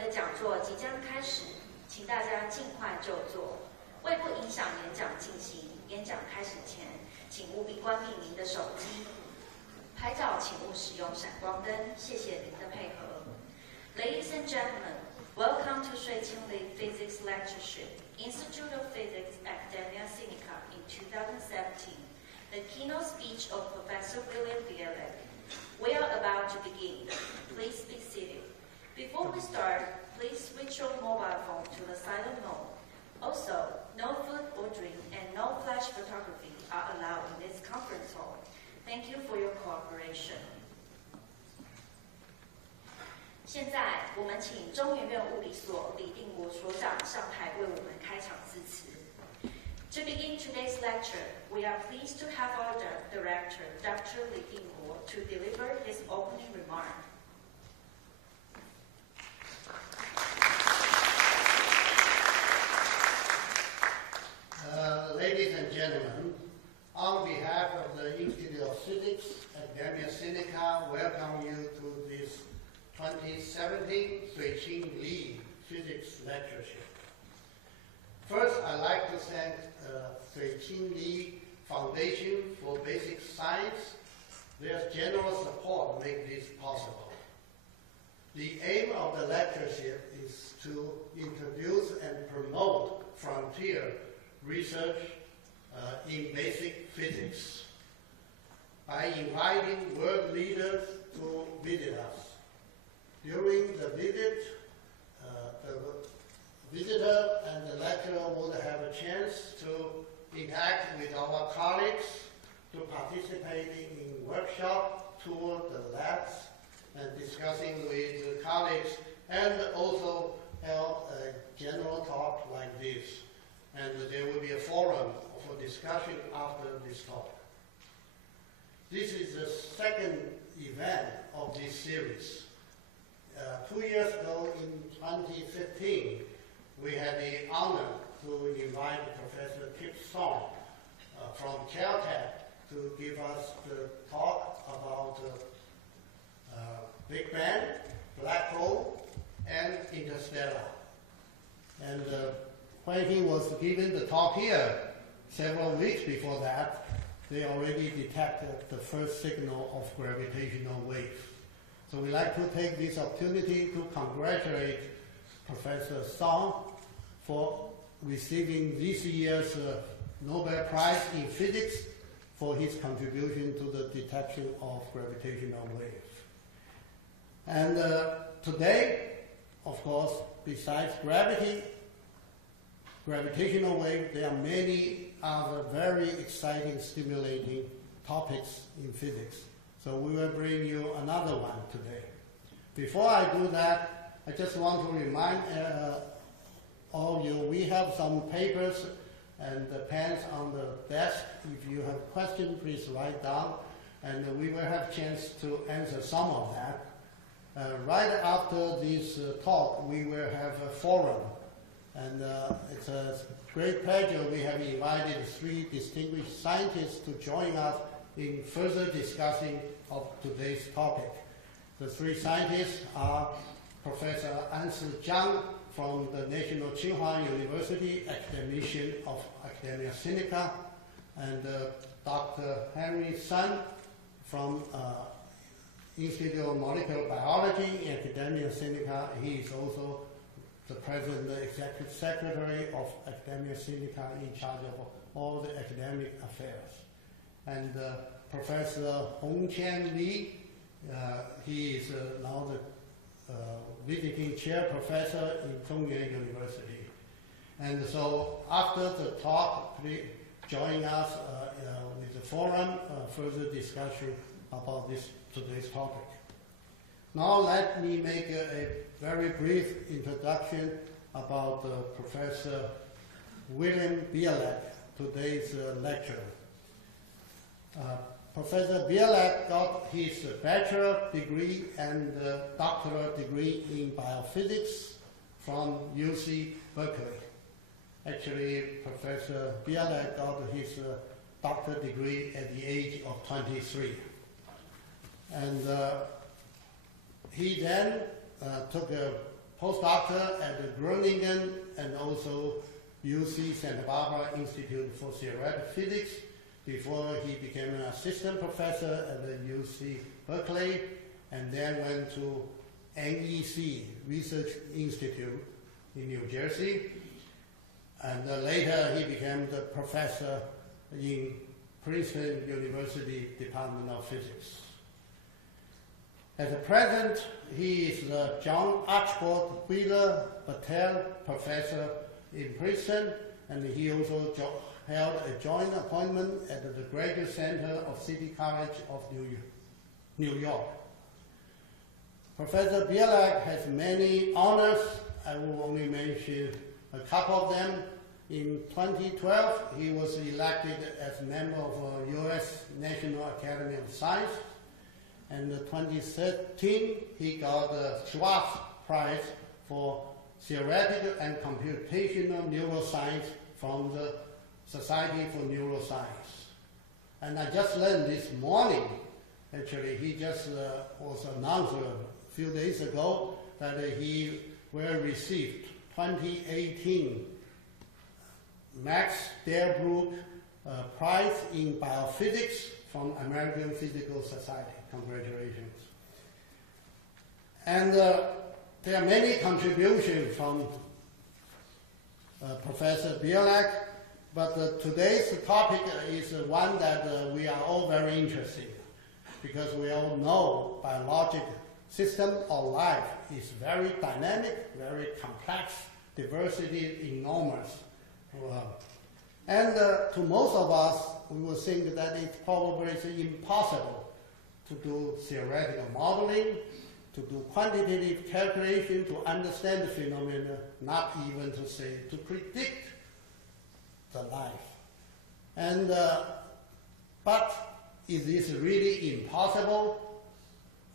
的讲座即将开始，请大家尽快就座。为不影响演讲进行，演讲开始前，请务必关闭您的手机。拍照请勿使用闪光灯，谢谢您的配合。Ladies and gentlemen, welcome to 水清理 Physics Lectureship, Institute of Physics, Academia Sinica in 2017. The keynote speech of Professor William Bialek. We are about to begin. Please be seated. Before we start, please switch your mobile phone to the silent mode. Also, no food or drink and no flash photography are allowed in this conference hall. Thank you for your cooperation. 现在，我们请中研院物理所李定国所长上台为我们开场致辞。To begin today's lecture, we are pleased to have our director, Dr. Li Dingguo, to deliver his opening remark. Ladies and gentlemen, on behalf of the Institute of Physics, Academia Sinica, welcome you to this 2017 Suiqing Li Physics Lectureship. First, I'd like to thank Suiqing Li Foundation for Basic Science. Their generous support makes this possible. The aim of the lectureship is to introduce and promote frontier research in basic physics by inviting world leaders to visit us. During the visit, the visitor and the lecturer would have a chance to interact with our colleagues, to participating in workshops, tour the labs, and discussing with the colleagues, and also held a general talk like this. And there will be a forum for discussion after this talk. This is the second event of this series. 2 years ago, in 2015, we had the honor to invite Professor Kip Song from Caltech to give us the talk about Big Bang, black hole, and interstellar. And when he was giving the talk here, several weeks before that, they already detected the first signal of gravitational wave. So we'd like to take this opportunity to congratulate Professor Song for receiving this year's Nobel Prize in Physics for his contribution to the detection of gravitational waves. And today, of course, besides gravitational wave, there are many other very exciting, stimulating topics in physics. So we will bring you another one today. Before I do that, I just want to remind all of you, we have some papers and pens on the desk. If you have questions, please write down, and we will have a chance to answer some of that. Right after this talk, we will have a forum. And it's a great pleasure. We have invited 3 distinguished scientists to join us in further discussing of today's topic. The 3 scientists are Professor Ansi Zhang from the National Tsinghua University, academician of Academia Sinica, and Dr. Henry Sun from Institute of Molecular Biology, Academia Sinica. He is also the President and Executive Secretary of Academia Sinica, in charge of all the academic affairs. And Professor Hongqian Li, he is now the visiting chair professor in Zhongyuan University. And so after the talk, please join us with the forum, further discussion about today's topic. Now let me make a very brief introduction about Professor William Bialek, today's lecturer. Professor Bialek got his bachelor degree and doctoral degree in biophysics from UC Berkeley. Actually, Professor Bialek got his doctoral degree at the age of 23. And he then took a postdoctor at the Groningen and also UC Santa Barbara Institute for Theoretical Physics before he became an assistant professor at the UC Berkeley, and then went to NEC Research Institute in New Jersey. And later he became the professor in Princeton University Department of Physics. At the present, he is the John Archibald Wheeler Patel Professor in Princeton, and he also held a joint appointment at the Graduate Center of City College of New York. Professor Bialek has many honors. I will only mention a couple of them. In 2012, he was elected as a member of the U.S. National Academy of Science. And in 2013, he got the Schwartz Prize for Theoretical and Computational Neuroscience from the Society for Neuroscience. And I just learned this morning, actually, he just was announced a few days ago that he will receive 2018 Max Delbruck Prize in Biophysics from American Physical Society. Congratulations. And there are many contributions from Professor Bialek, but today's topic is one that we are all very interested in, because we all know biological system or life is very dynamic, very complex, diversity enormous. And to most of us, we will think that it's probably impossible to do theoretical modeling, to do quantitative calculation, to understand the phenomena, not even to say to predict the life. And but is this really impossible?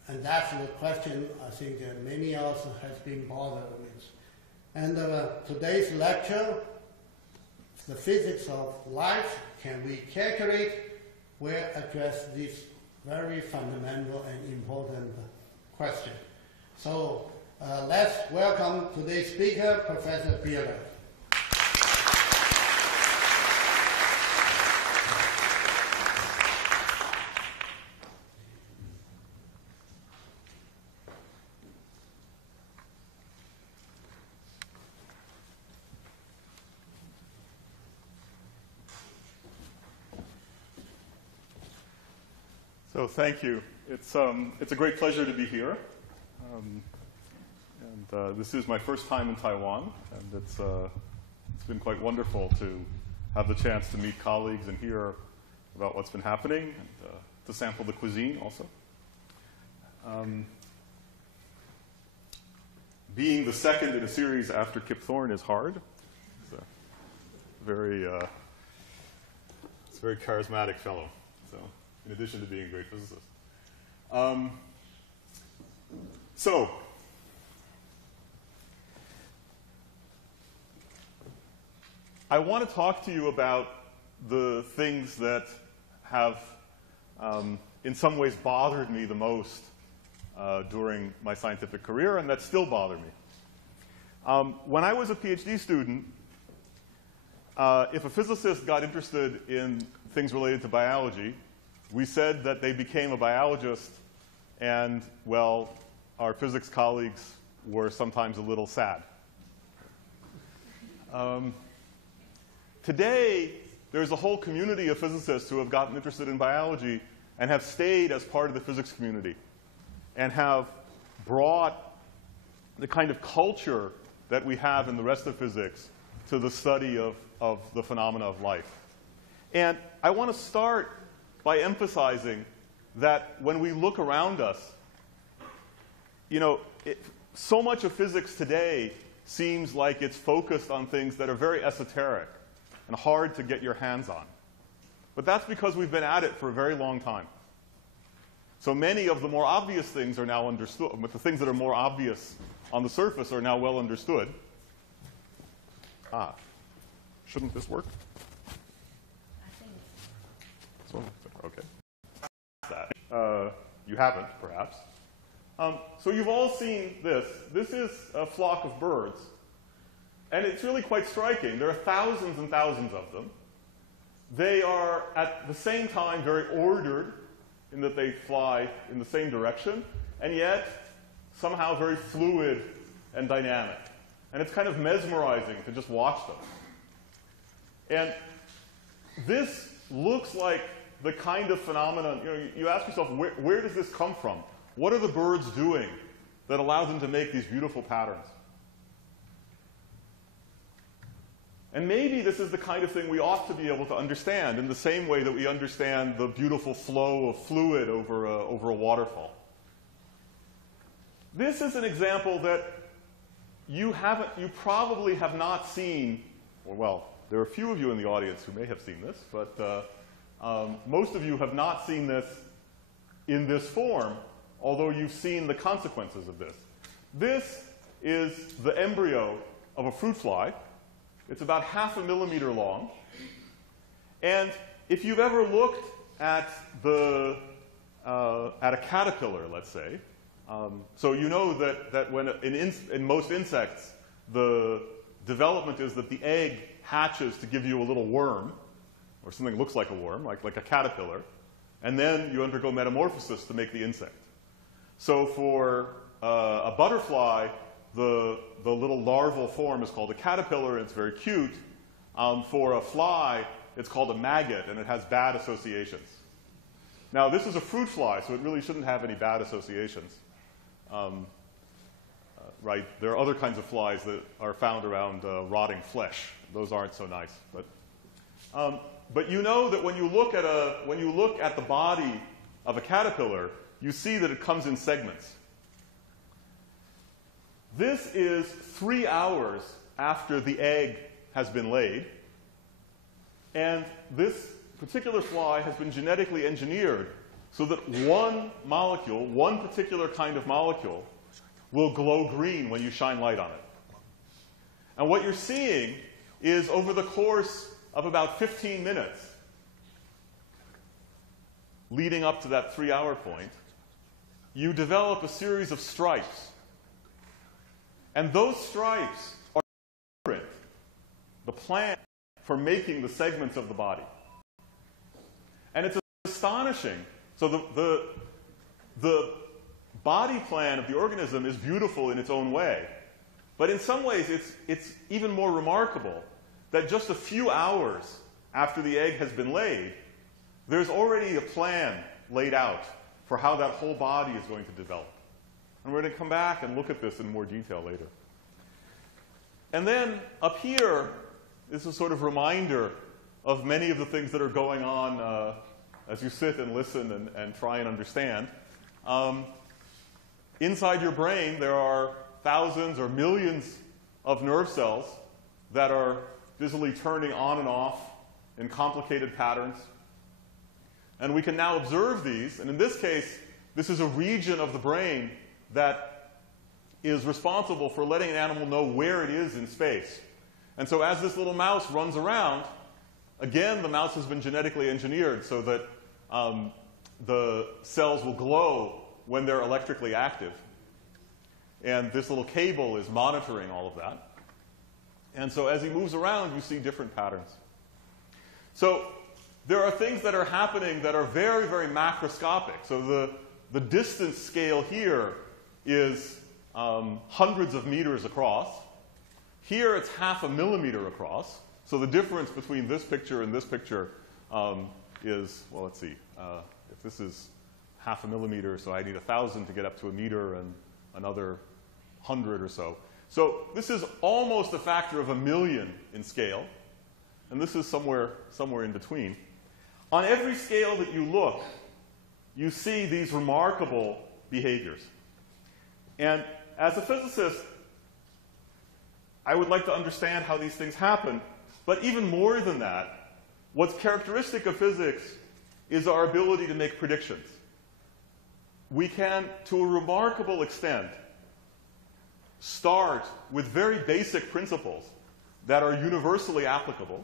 And that's the question I think many of us has been bothered with. And today's lecture, the physics of life, can we calculate, will address this very fundamental and important question. So let's welcome today's speaker, Professor Bialek. So thank you. It's a great pleasure to be here. This is my first time in Taiwan, and it's been quite wonderful to have the chance to meet colleagues and hear about what's been happening, and to sample the cuisine also. Being the second in a series after Kip Thorne is hard. It's a very charismatic fellow. So, in addition to being a great physicist. So, I want to talk to you about the things that have, in some ways, bothered me the most during my scientific career, and that still bother me. When I was a PhD student, if a physicist got interested in things related to biology, we said that they became a biologist, and, well, our physics colleagues were sometimes a little sad. Today, there's a whole community of physicists who have gotten interested in biology and have stayed as part of the physics community and have brought the kind of culture that we have in the rest of physics to the study of the phenomena of life. And I want to start by emphasizing that when we look around us, so much of physics today seems like it's focused on things that are very esoteric and hard to get your hands on. But that's because we've been at it for a very long time. So many of the more obvious things are now understood, but the things that are more obvious on the surface are now well understood. Shouldn't this work? Okay. You haven't, perhaps. So you've all seen this. This is a flock of birds. And it's really quite striking. There are thousands and thousands of them. They are, at the same time, very ordered in that they fly in the same direction, and yet somehow very fluid and dynamic. And it's kind of mesmerizing to just watch them. And this looks like the kind of phenomenon, you ask yourself, where does this come from? What are the birds doing that allow them to make these beautiful patterns? And maybe this is the kind of thing we ought to be able to understand in the same way that we understand the beautiful flow of fluid over a waterfall. This is an example that you probably have not seen, or well, there are a few of you in the audience who may have seen this, but most of you have not seen this in this form, although you've seen the consequences of this. This is the embryo of a fruit fly. It's about 0.5 millimeter long. And if you've ever looked at a caterpillar, let's say, so you know that when in most insects, the development is that the egg hatches to give you a little worm, or something that looks like a worm, like a caterpillar, and then you undergo metamorphosis to make the insect. So for a butterfly, the little larval form is called a caterpillar, and it's very cute. For a fly, it's called a maggot, and it has bad associations. Now, this is a fruit fly, so it really shouldn't have any bad associations. Right? There are other kinds of flies that are found around rotting flesh. Those aren't so nice. But you know that when you look at the body of a caterpillar, you see that it comes in segments. This is 3 hours after the egg has been laid, and this particular fly has been genetically engineered so that one molecule, one particular kind of molecule, will glow green when you shine light on it. And what you're seeing is over the course of about 15 minutes, leading up to that 3-hour point, you develop a series of stripes. And those stripes are the blueprint, the plan for making the segments of the body. And it's astonishing. So the body plan of the organism is beautiful in its own way. But in some ways, it's even more remarkable that just a few hours after the egg has been laid, there's already a plan laid out for how that whole body is going to develop. And we're going to come back and look at this in more detail later. And then up here is a sort of reminder of many of the things that are going on as you sit and listen and try and understand. Inside your brain, there are thousands or millions of nerve cells that are busily turning on and off in complicated patterns. And we can now observe these. And in this case, this is a region of the brain that is responsible for letting an animal know where it is in space. And so as this little mouse runs around, again, the mouse has been genetically engineered so that the cells will glow when they're electrically active. And this little cable is monitoring all of that. And so as he moves around, you see different patterns. So there are things that are happening that are very, very macroscopic. So the distance scale here is hundreds of meters across. Here it's 0.5 millimeter across. So the difference between this picture and this picture is, well, let's see. If this is 0.5 millimeter, so I need 1,000 to get up to a meter and another 100 or so. So this is almost a factor of 1,000,000 in scale. And this is somewhere in between. On every scale that you look, you see these remarkable behaviors. And as a physicist, I would like to understand how these things happen. But even more than that, what's characteristic of physics is our ability to make predictions. We can, to a remarkable extent, start with very basic principles that are universally applicable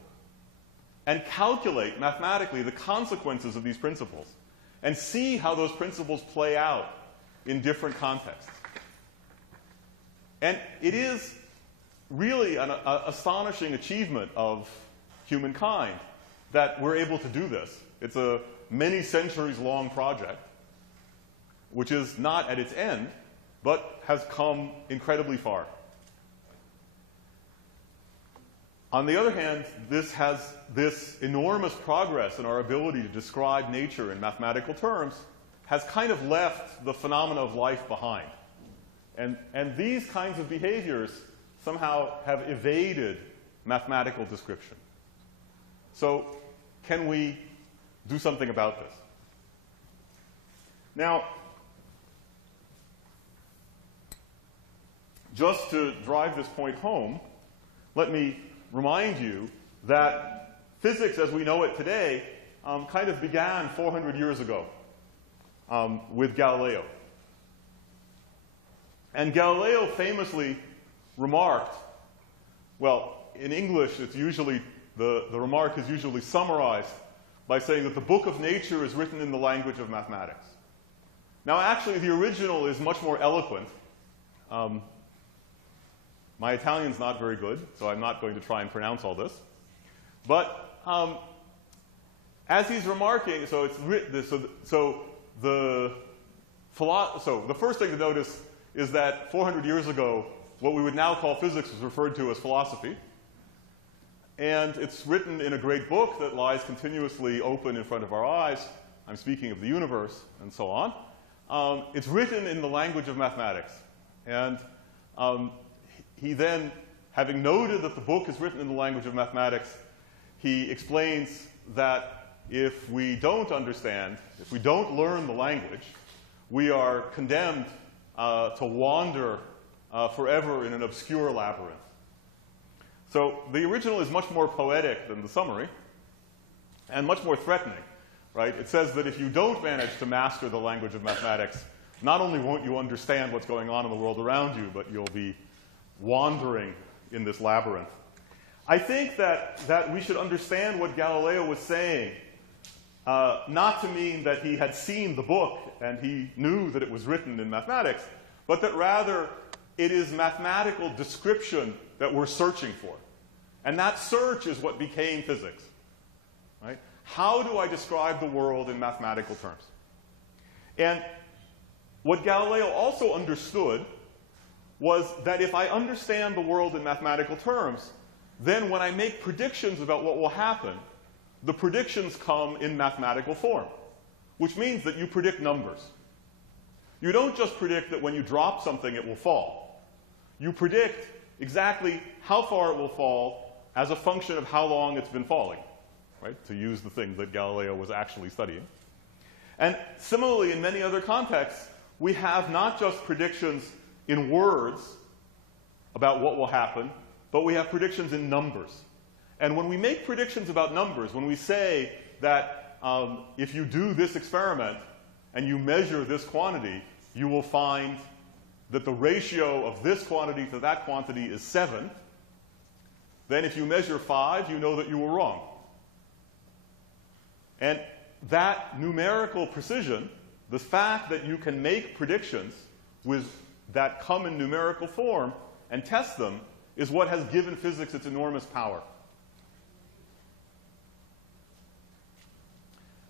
and calculate mathematically the consequences of these principles and see how those principles play out in different contexts. And it is really an astonishing achievement of humankind that we're able to do this. It's a many centuries long project, which is not at its end, but has come incredibly far. On the other hand, this enormous progress in our ability to describe nature in mathematical terms has kind of left the phenomena of life behind. And these kinds of behaviors somehow have evaded mathematical description. So can we do something about this? Now, just to drive this point home, let me remind you that physics as we know it today kind of began 400 years ago with Galileo. And Galileo famously remarked, well, in English, it's usually, the remark is usually summarized by saying that the book of nature is written in the language of mathematics. Now, actually, the original is much more eloquent. My Italian's not very good, so I'm not going to try and pronounce all this. But as he's remarking, so it's written, so the first thing to notice is that 400 years ago, what we would now call physics was referred to as philosophy. And it's written in a great book that lies continuously open in front of our eyes. I'm speaking of the universe and so on. It's written in the language of mathematics. And he then, having noted that the book is written in the language of mathematics, he explains that if we don't understand, if we don't learn the language, we are condemned to wander forever in an obscure labyrinth. So the original is much more poetic than the summary, and much more threatening, right? It says that if you don't manage to master the language of mathematics, not only won't you understand what's going on in the world around you, but you'll be wandering in this labyrinth. I think that we should understand what Galileo was saying, not to mean that he had seen the book and he knew that it was written in mathematics, but that rather it is mathematical description that we're searching for. And that search is what became physics. Right? How do I describe the world in mathematical terms? And what Galileo also understood was that if I understand the world in mathematical terms, then when I make predictions about what will happen, the predictions come in mathematical form, which means that you predict numbers. You don't just predict that when you drop something it will fall. You predict exactly how far it will fall as a function of how long it's been falling, right? To use the thing that Galileo was actually studying. And similarly, in many other contexts, we have not just predictions in words about what will happen, but we have predictions in numbers. And when we make predictions about numbers, when we say that if you do this experiment and you measure this quantity, you will find that the ratio of this quantity to that quantity is 7, then if you measure 5, you know that you were wrong. And that numerical precision, the fact that you can make predictions that come in numerical form and test them, is what has given physics its enormous power.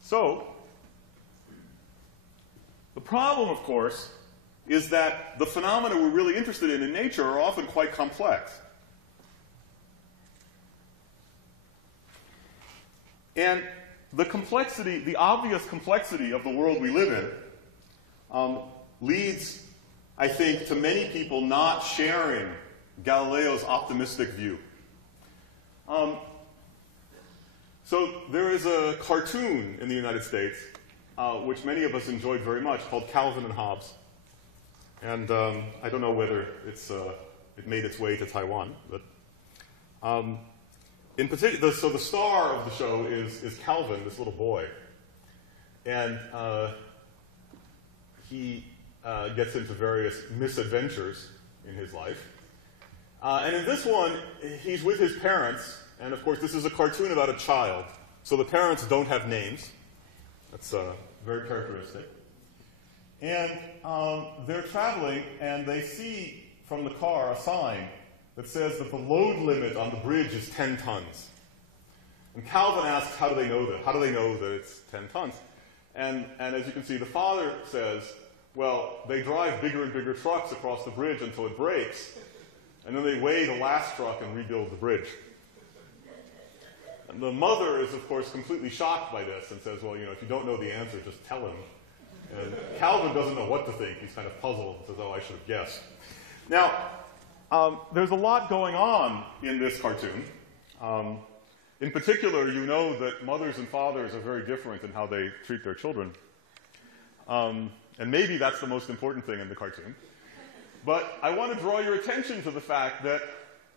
So, the problem, of course, is that the phenomena we're really interested in nature are often quite complex. And the complexity, the obvious complexity of the world we live in leads, I think, to many people not sharing Galileo's optimistic view. So there is a cartoon in the United States, which many of us enjoyed very much, called Calvin and Hobbes. And I don't know whether it made its way to Taiwan, but in particular, so the star of the show is Calvin, this little boy, and he gets into various misadventures in his life. And in this one, he's with his parents, and of course this is a cartoon about a child, so the parents don't have names. That's very characteristic. And they're traveling, and they see from the car a sign that says that the load limit on the bridge is 10 tons. And Calvin asks, how do they know that? How do they know that it's 10 tons? And as you can see, the father says, well, they drive bigger and bigger trucks across the bridge until it breaks, and then they weigh the last truck and rebuild the bridge. And the mother is, of course, completely shocked by this and says, well, you know, if you don't know the answer, just tell him. And Calvin doesn't know what to think. He's kind of puzzled and says, oh, I should have guessed. Now, there's a lot going on in this cartoon. In particular, you know that mothers and fathers are very different in how they treat their children. And maybe that's the most important thing in the cartoon. But I want to draw your attention to the fact that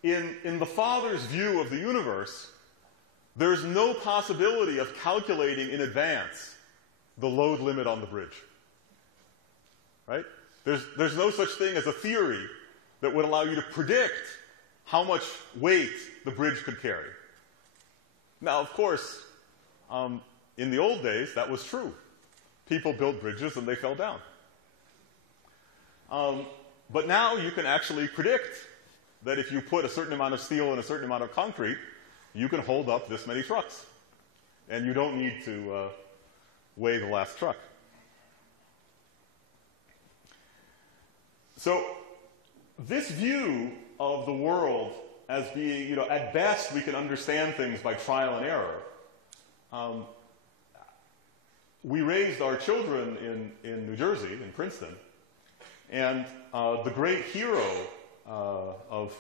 in the father's view of the universe, there's no possibility of calculating in advance the load limit on the bridge. Right? There's no such thing as a theory that would allow you to predict how much weight the bridge could carry. Now, of course, in the old days, that was true. People built bridges and they fell down. But now you can actually predict that if you put a certain amount of steel and a certain amount of concrete, you can hold up this many trucks. And you don't need to weigh the last truck. So this view of the world as being, you know, at best we can understand things by trial and error. We raised our children in New Jersey, in Princeton, and the great hero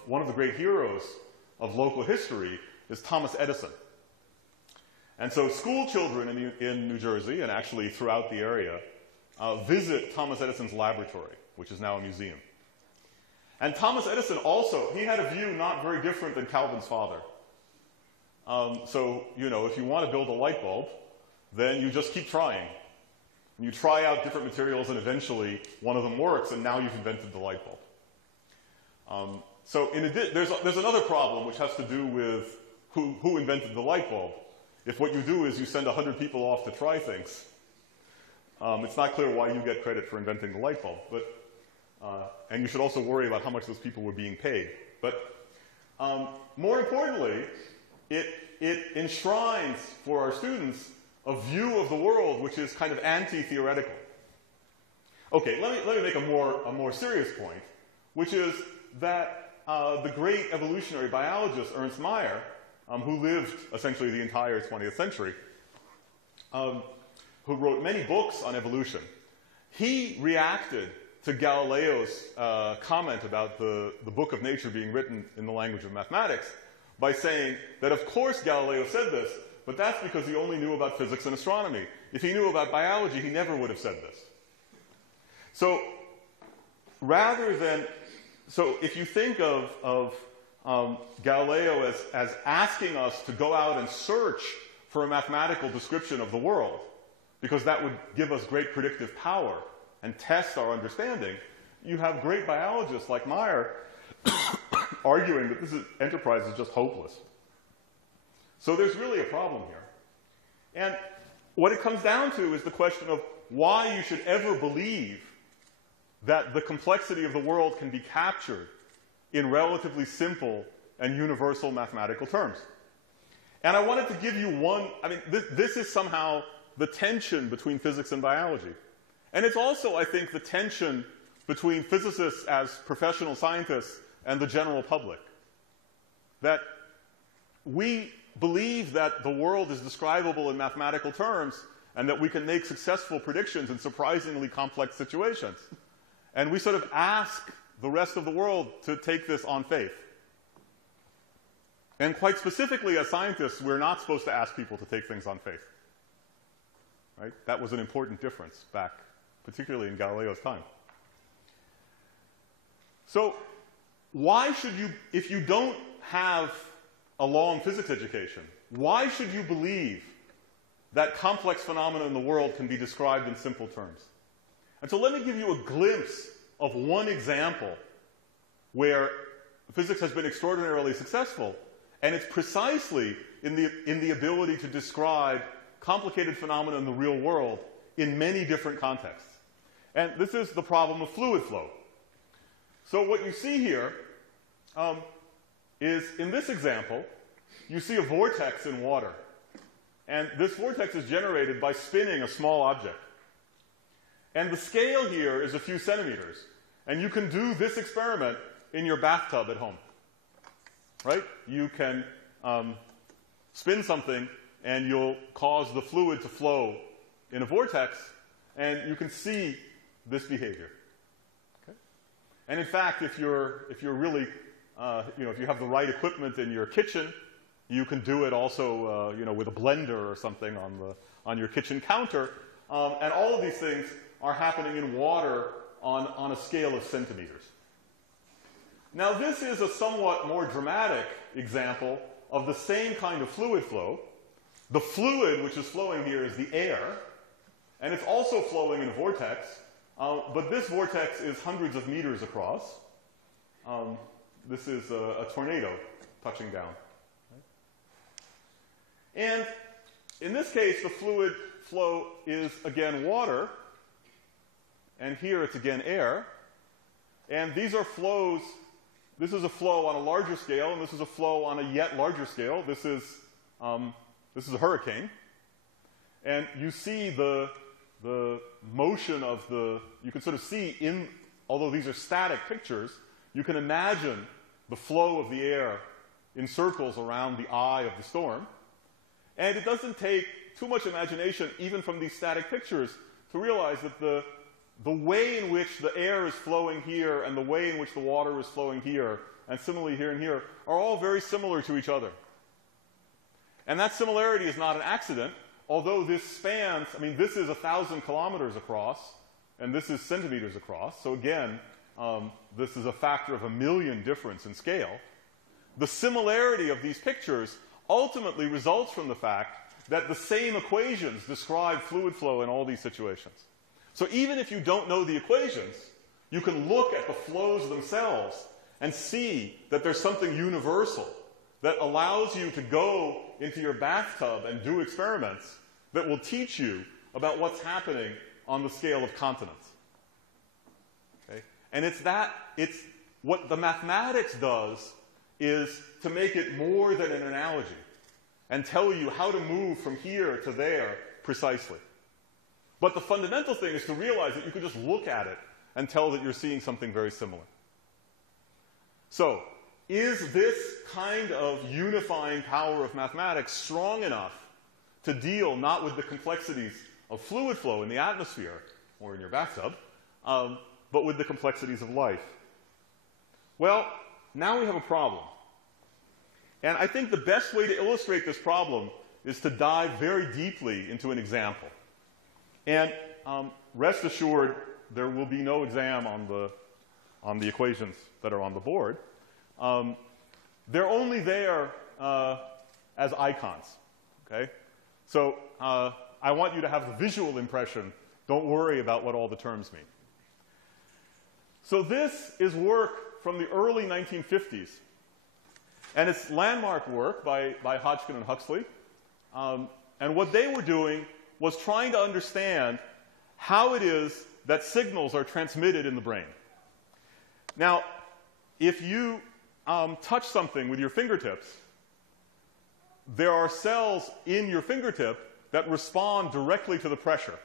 one of the great heroes of local history is Thomas Edison. And so school children in New Jersey, and actually throughout the area, visit Thomas Edison's laboratory, which is now a museum. And Thomas Edison also, he had a view not very different than Calvin's father. So, you know, if you want to build a light bulb, then you just keep trying. And you try out different materials, and eventually one of them works, and now you've invented the light bulb. So in addition, there's another problem which has to do with who invented the light bulb. If what you do is you send 100 people off to try things, it's not clear why you get credit for inventing the light bulb. But and you should also worry about how much those people were being paid. But more importantly, it enshrines for our students a view of the world which is kind of anti-theoretical. Okay, let me make a more serious point, which is that the great evolutionary biologist Ernst Mayr, who lived essentially the entire 20th century, who wrote many books on evolution, he reacted to Galileo's comment about the book of nature being written in the language of mathematics by saying that, of course, Galileo said this, but that's because he only knew about physics and astronomy. If he knew about biology, he never would have said this. So if you think of Galileo as asking us to go out and search for a mathematical description of the world, because that would give us great predictive power and test our understanding, you have great biologists like Mayr arguing that this enterprise is just hopeless. So there's really a problem here. And what it comes down to is the question of why you should ever believe that the complexity of the world can be captured in relatively simple and universal mathematical terms. And I wanted to give you this is somehow the tension between physics and biology. And it's also, I think, the tension between physicists as professional scientists and the general public. That we believe that the world is describable in mathematical terms and that we can make successful predictions in surprisingly complex situations. And we sort of ask the rest of the world to take this on faith. And quite specifically, as scientists, we're not supposed to ask people to take things on faith. Right? That was an important difference back, particularly in Galileo's time. So why should you, if you don't have a long physics education, why should you believe that complex phenomena in the world can be described in simple terms? And so let me give you a glimpse of one example where physics has been extraordinarily successful, and it's precisely in the ability to describe complicated phenomena in the real world in many different contexts. And this is the problem of fluid flow. So what you see here is, in this example, you see a vortex in water. And this vortex is generated by spinning a small object. And the scale here is a few centimeters. And you can do this experiment in your bathtub at home. Right? You can spin something, and you'll cause the fluid to flow in a vortex, and you can see this behavior. Okay? And in fact, if you're really, if you have the right equipment in your kitchen, you can do it also, with a blender or something on your kitchen counter. And all of these things are happening in water on a scale of centimeters. Now, this is a somewhat more dramatic example of the same kind of fluid flow. The fluid which is flowing here is the air, and it's also flowing in a vortex, but this vortex is hundreds of meters across. This is a tornado touching down. And in this case, the fluid flow is, again, water, and here it's, again, air. And these are flows. This is a flow on a larger scale, and this is a flow on a yet larger scale. This is a hurricane. And you see the motion of you can sort of see although these are static pictures, you can imagine the flow of the air in circles around the eye of the storm. And it doesn't take too much imagination, even from these static pictures, to realize that the way in which the air is flowing here and the way in which the water is flowing here, and similarly here and here, are all very similar to each other. And that similarity is not an accident, although this spans, this is 1,000 kilometers across, and this is centimeters across. So again, this is a factor of 1,000,000 difference in scale. The similarity of these pictures ultimately results from the fact that the same equations describe fluid flow in all these situations. So even if you don't know the equations, you can look at the flows themselves and see that there's something universal that allows you to go into your bathtub and do experiments that will teach you about what's happening on the scale of continents. Okay? And it's what the mathematics does is to make it more than an analogy and tell you how to move from here to there precisely. But the fundamental thing is to realize that you can just look at it and tell that you're seeing something very similar. So, is this kind of unifying power of mathematics strong enough to deal not with the complexities of fluid flow in the atmosphere or in your bathtub, but with the complexities of life? Well, now we have a problem. And I think the best way to illustrate this problem is to dive very deeply into an example. And rest assured, there will be no exam on the equations that are on the board. They're only there as icons. Okay? So I want you to have the visual impression. Don't worry about what all the terms mean. So this is work from the early 1950s. And it's landmark work by Hodgkin and Huxley. And what they were doing was trying to understand how it is that signals are transmitted in the brain. Now, if you touch something with your fingertips, there are cells in your fingertip that respond directly to the pressure.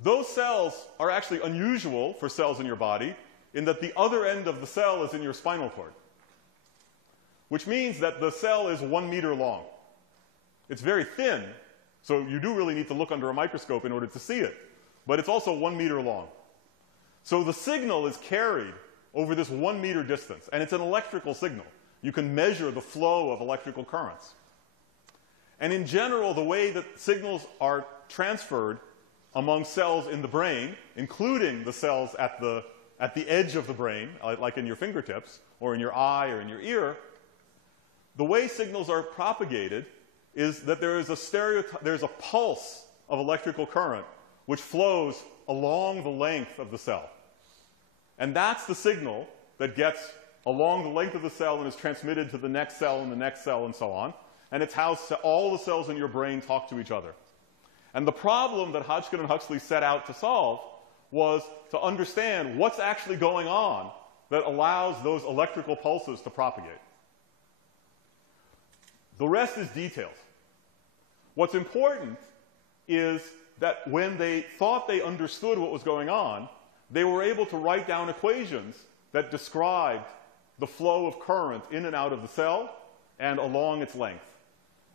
Those cells are actually unusual for cells in your body in that the other end of the cell is in your spinal cord, which means that the cell is 1 meter long. It's very thin, so you do really need to look under a microscope in order to see it. But it's also 1 meter long. So the signal is carried over this 1 meter distance, and it's an electrical signal. You can measure the flow of electrical currents. And in general, the way that signals are transferred among cells in the brain, including the cells at the edge of the brain, like in your fingertips, or in your eye, or in your ear, the way signals are propagated is that there's a pulse of electrical current which flows along the length of the cell. And that's the signal that gets along the length of the cell and is transmitted to the next cell and the next cell and so on. And it's how all the cells in your brain talk to each other. And the problem that Hodgkin and Huxley set out to solve was to understand what's actually going on that allows those electrical pulses to propagate. The rest is details. What's important is that when they thought they understood what was going on, they were able to write down equations that described the flow of current in and out of the cell and along its length.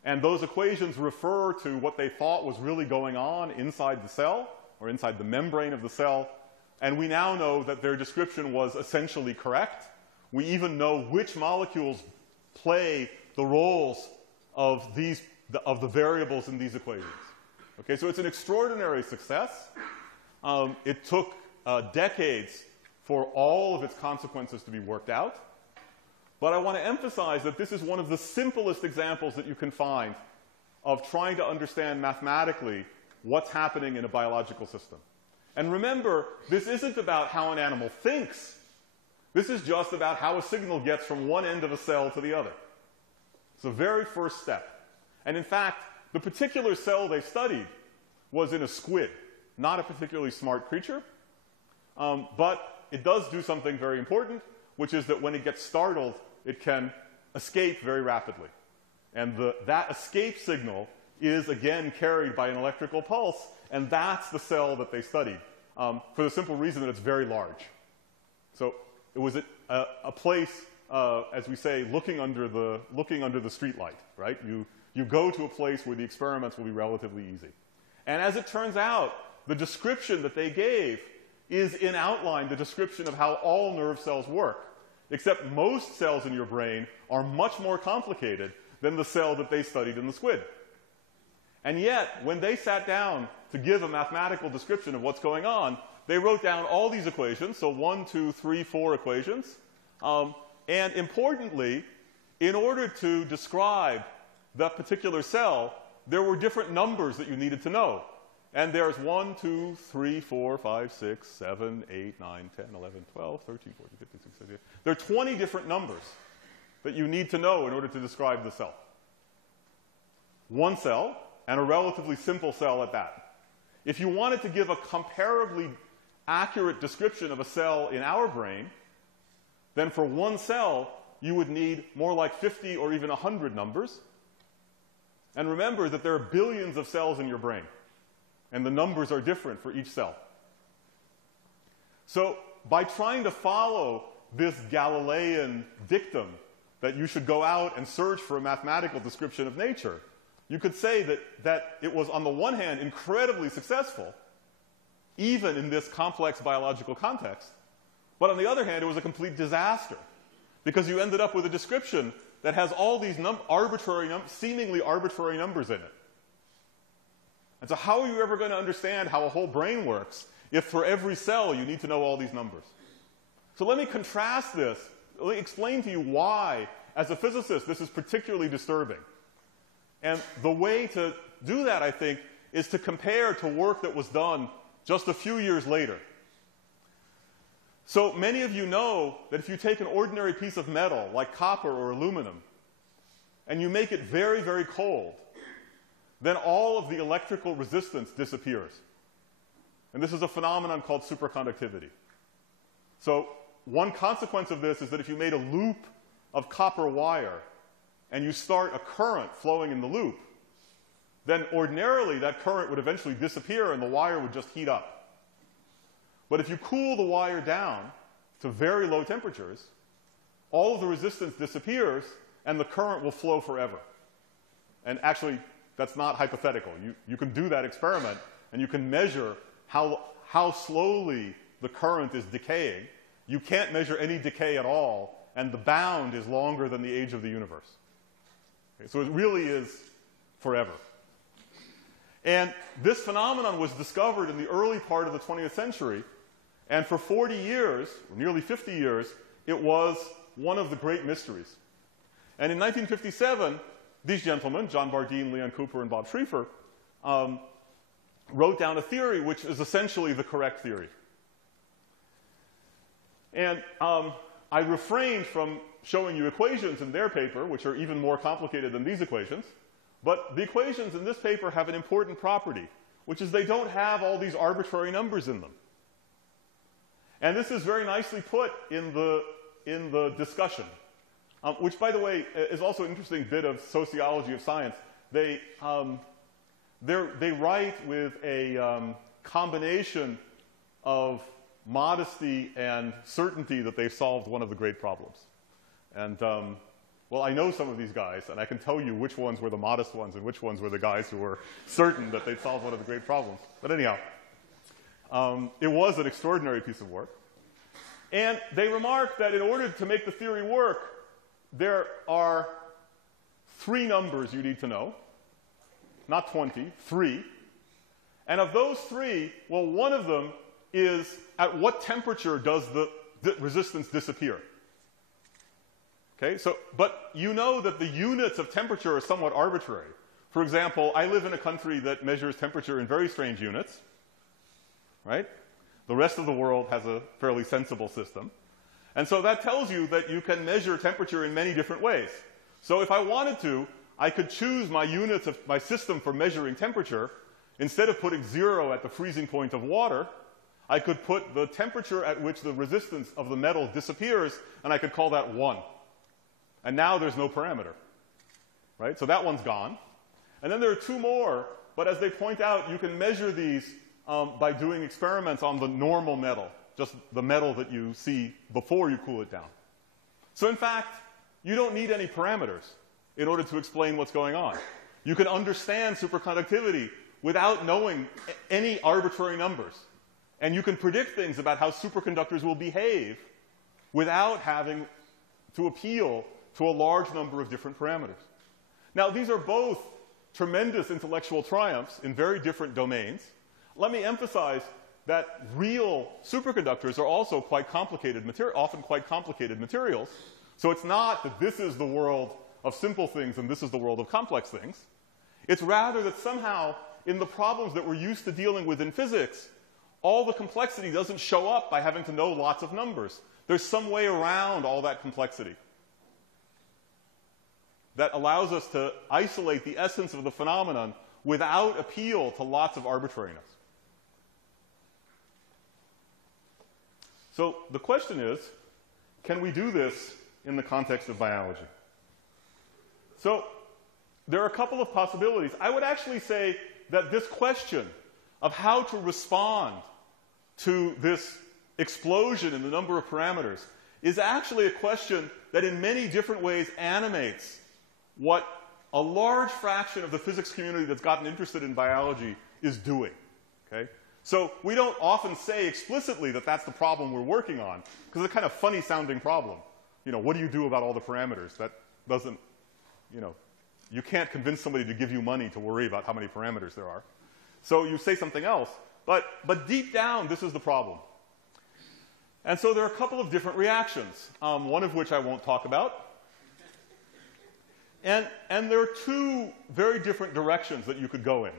And those equations refer to what they thought was really going on inside the cell or inside the membrane of the cell. And we now know that their description was essentially correct. We even know which molecules play the roles of the variables in these equations. Okay, so it's an extraordinary success. It took decades for all of its consequences to be worked out. But I want to emphasize that this is one of the simplest examples that you can find of trying to understand mathematically what's happening in a biological system. And remember, this isn't about how an animal thinks. This is just about how a signal gets from one end of a cell to the other. It's the very first step. And in fact, the particular cell they studied was in a squid, not a particularly smart creature. But it does do something very important, which is that when it gets startled, it can escape very rapidly. And that escape signal is, again, carried by an electrical pulse, and that's the cell that they studied, for the simple reason that it's very large. So it was a place, as we say, looking under the streetlight, right? You go to a place where the experiments will be relatively easy. And as it turns out, the description that they gave is in outline the description of how all nerve cells work, except most cells in your brain are much more complicated than the cell that they studied in the squid. And yet, when they sat down to give a mathematical description of what's going on, they wrote down all these equations, so 1, 2, 3, 4 equations. And importantly, in order to describe that particular cell, there were different numbers that you needed to know. And there's 1, 2, 3, 4, 5, 6, 7, 8, 9, 10, 11, 12, 13, 14, 15, 16, 17. There are 20 different numbers that you need to know in order to describe the cell. One cell, and a relatively simple cell at that. If you wanted to give a comparably accurate description of a cell in our brain, then for one cell, you would need more like 50 or even 100 numbers. And remember that there are billions of cells in your brain, and the numbers are different for each cell. So by trying to follow this Galilean dictum that you should go out and search for a mathematical description of nature, you could say that it was, on the one hand, incredibly successful, even in this complex biological context. But on the other hand, it was a complete disaster, because you ended up with a description that has all these seemingly arbitrary numbers in it. And so how are you ever going to understand how a whole brain works if for every cell you need to know all these numbers? So let me contrast this. Let me explain to you why, as a physicist, this is particularly disturbing. And the way to do that, I think, is to compare to work that was done just a few years later. So many of you know that if you take an ordinary piece of metal, like copper or aluminum, and you make it very, very cold, then all of the electrical resistance disappears. And this is a phenomenon called superconductivity. So one consequence of this is that if you made a loop of copper wire and you start a current flowing in the loop, then ordinarily that current would eventually disappear and the wire would just heat up. But if you cool the wire down to very low temperatures, all of the resistance disappears and the current will flow forever. And actually, that's not hypothetical. You can do that experiment and you can measure how slowly the current is decaying. You can't measure any decay at all, and the bound is longer than the age of the universe. Okay, so it really is forever. And this phenomenon was discovered in the early part of the 20th century, and for 40 years, or nearly 50 years, it was one of the great mysteries. And in 1957, these gentlemen, John Bardeen, Leon Cooper, and Bob Schrieffer, wrote down a theory which is essentially the correct theory. And I refrained from showing you equations in their paper, which are even more complicated than these equations. But the equations in this paper have an important property, which is they don't have all these arbitrary numbers in them. And this is very nicely put in the discussion, which, by the way, is also an interesting bit of sociology of science. They write with a combination of modesty and certainty that they've solved one of the great problems. And, well, I know some of these guys, and I can tell you which ones were the modest ones and which ones were the guys who were certain that they'd solved one of the great problems. But anyhow, it was an extraordinary piece of work. And they remarked that in order to make the theory work, there are 3 numbers you need to know. Not 20, 3. And of those 3, well, one of them is at what temperature does the resistance disappear? Okay, so, but you know that the units of temperature are somewhat arbitrary. For example, I live in a country that measures temperature in very strange units, right? The rest of the world has a fairly sensible system. And so that tells you that you can measure temperature in many different ways. So if I wanted to, I could choose my units of my system for measuring temperature. Instead of putting 0 at the freezing point of water, I could put the temperature at which the resistance of the metal disappears, and I could call that 1. And now there's no parameter, right? So that one's gone. And then there are 2 more, but as they point out, you can measure these by doing experiments on the normal metal, just the metal that you see before you cool it down. So in fact, you don't need any parameters in order to explain what's going on. You can understand superconductivity without knowing any arbitrary numbers. And you can predict things about how superconductors will behave without having to appeal to a large number of different parameters. Now, these are both tremendous intellectual triumphs in very different domains. Let me emphasize that real superconductors are also quite complicated often quite complicated materials. So it's not that this is the world of simple things and this is the world of complex things. It's rather that somehow in the problems that we're used to dealing with in physics, all the complexity doesn't show up by having to know lots of numbers. There's some way around all that complexity that allows us to isolate the essence of the phenomenon without appeal to lots of arbitrariness. So the question is, can we do this in the context of biology? So there are a couple of possibilities. I would actually say that this question of how to respond to this explosion in the number of parameters is actually a question that in many different ways animates what a large fraction of the physics community that's gotten interested in biology is doing. Okay? So we don't often say explicitly that that's the problem we're working on, because it's a kind of funny-sounding problem. You know, what do you do about all the parameters? That doesn't, you know, you can't convince somebody to give you money to worry about how many parameters there are. So you say something else. But deep down, this is the problem. And so there are a couple of different reactions, one of which I won't talk about. And there are 2 very different directions that you could go in.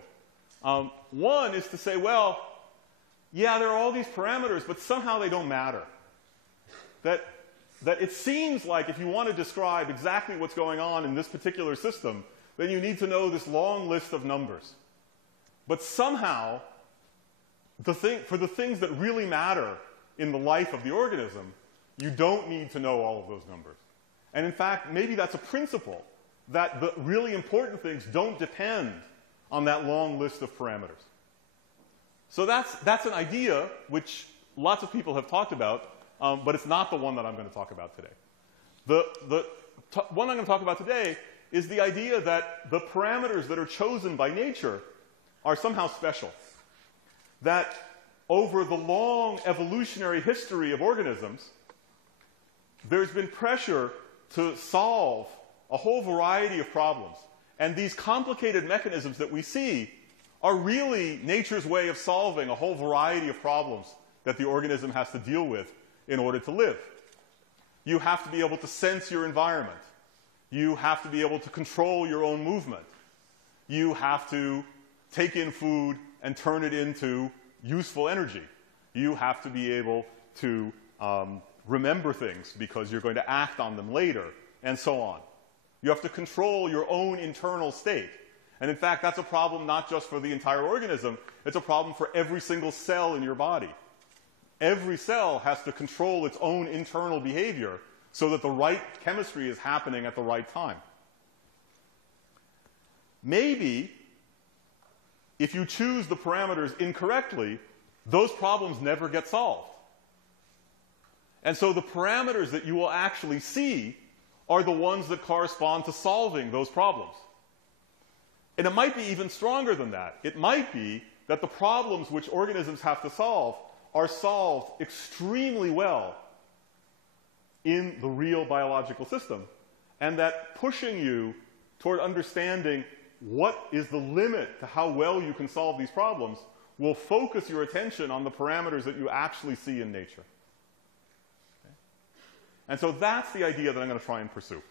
One is to say, well, yeah, there are all these parameters, but somehow they don't matter. That it seems like if you want to describe exactly what's going on in this particular system, then you need to know this long list of numbers. But somehow, for the things that really matter in the life of the organism, you don't need to know all of those numbers. And in fact, maybe that's a principle, that the really important things don't depend on that long list of parameters. So that's an idea which lots of people have talked about, but it's not the one that I'm going to talk about today. The one I'm going to talk about today is the idea that the parameters that are chosen by nature are somehow special. That over the long evolutionary history of organisms, there's been pressure to solve a whole variety of problems. And these complicated mechanisms that we see are really nature's way of solving a whole variety of problems that the organism has to deal with in order to live. You have to be able to sense your environment. You have to be able to control your own movement. You have to take in food and turn it into useful energy. You have to be able to remember things because you're going to act on them later, and so on. You have to control your own internal state. And in fact, that's a problem not just for the entire organism, it's a problem for every single cell in your body. Every cell has to control its own internal behavior so that the right chemistry is happening at the right time. Maybe, if you choose the parameters incorrectly, those problems never get solved. And so the parameters that you will actually see are the ones that correspond to solving those problems. And it might be even stronger than that. It might be that the problems which organisms have to solve are solved extremely well in the real biological system, and that pushing you toward understanding what is the limit to how well you can solve these problems will focus your attention on the parameters that you actually see in nature. Okay? And so that's the idea that I'm going to try and pursue.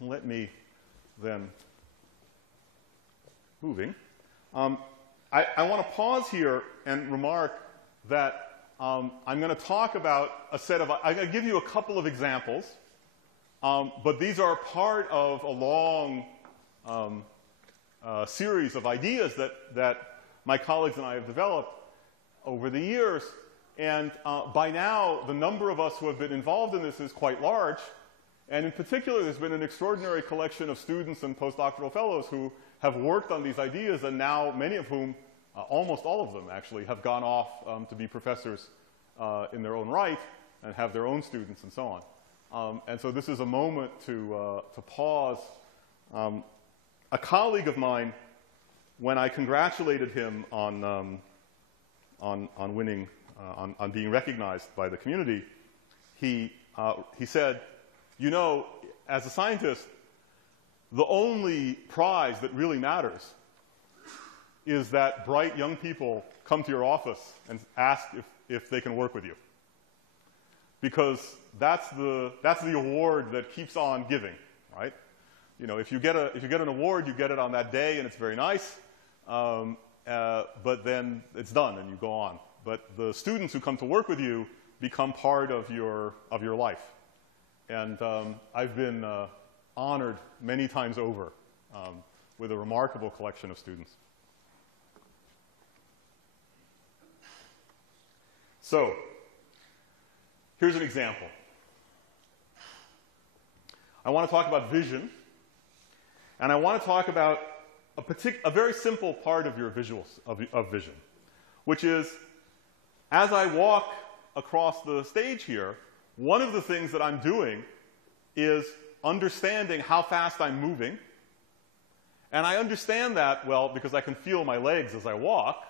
Let me then, moving. I want to pause here and remark that I'm going to talk about a set of, I'm going to give you a couple of examples, but these are part of a long series of ideas that my colleagues and I have developed over the years. And by now, the number of us who have been involved in this is quite large. And in particular, there's been an extraordinary collection of students and postdoctoral fellows who have worked on these ideas, and now many of whom, almost all of them actually, have gone off to be professors in their own right and have their own students and so on. And so this is a moment to pause. A colleague of mine, when I congratulated him on winning, on being recognized by the community, he said, you know, as a scientist, the only prize that really matters is that bright young people come to your office and ask if they can work with you. Because that's the award that keeps on giving, right? You know, if you get an award, you get it on that day and it's very nice, but then it's done and you go on. But the students who come to work with you become part of your life. And I've been honored many times over with a remarkable collection of students. So, here's an example. I want to talk about vision, and I want to talk about a very simple part of your visuals of vision, which is, as I walk across the stage here, one of the things that I'm doing is understanding how fast I'm moving. And I understand that, well, because I can feel my legs as I walk,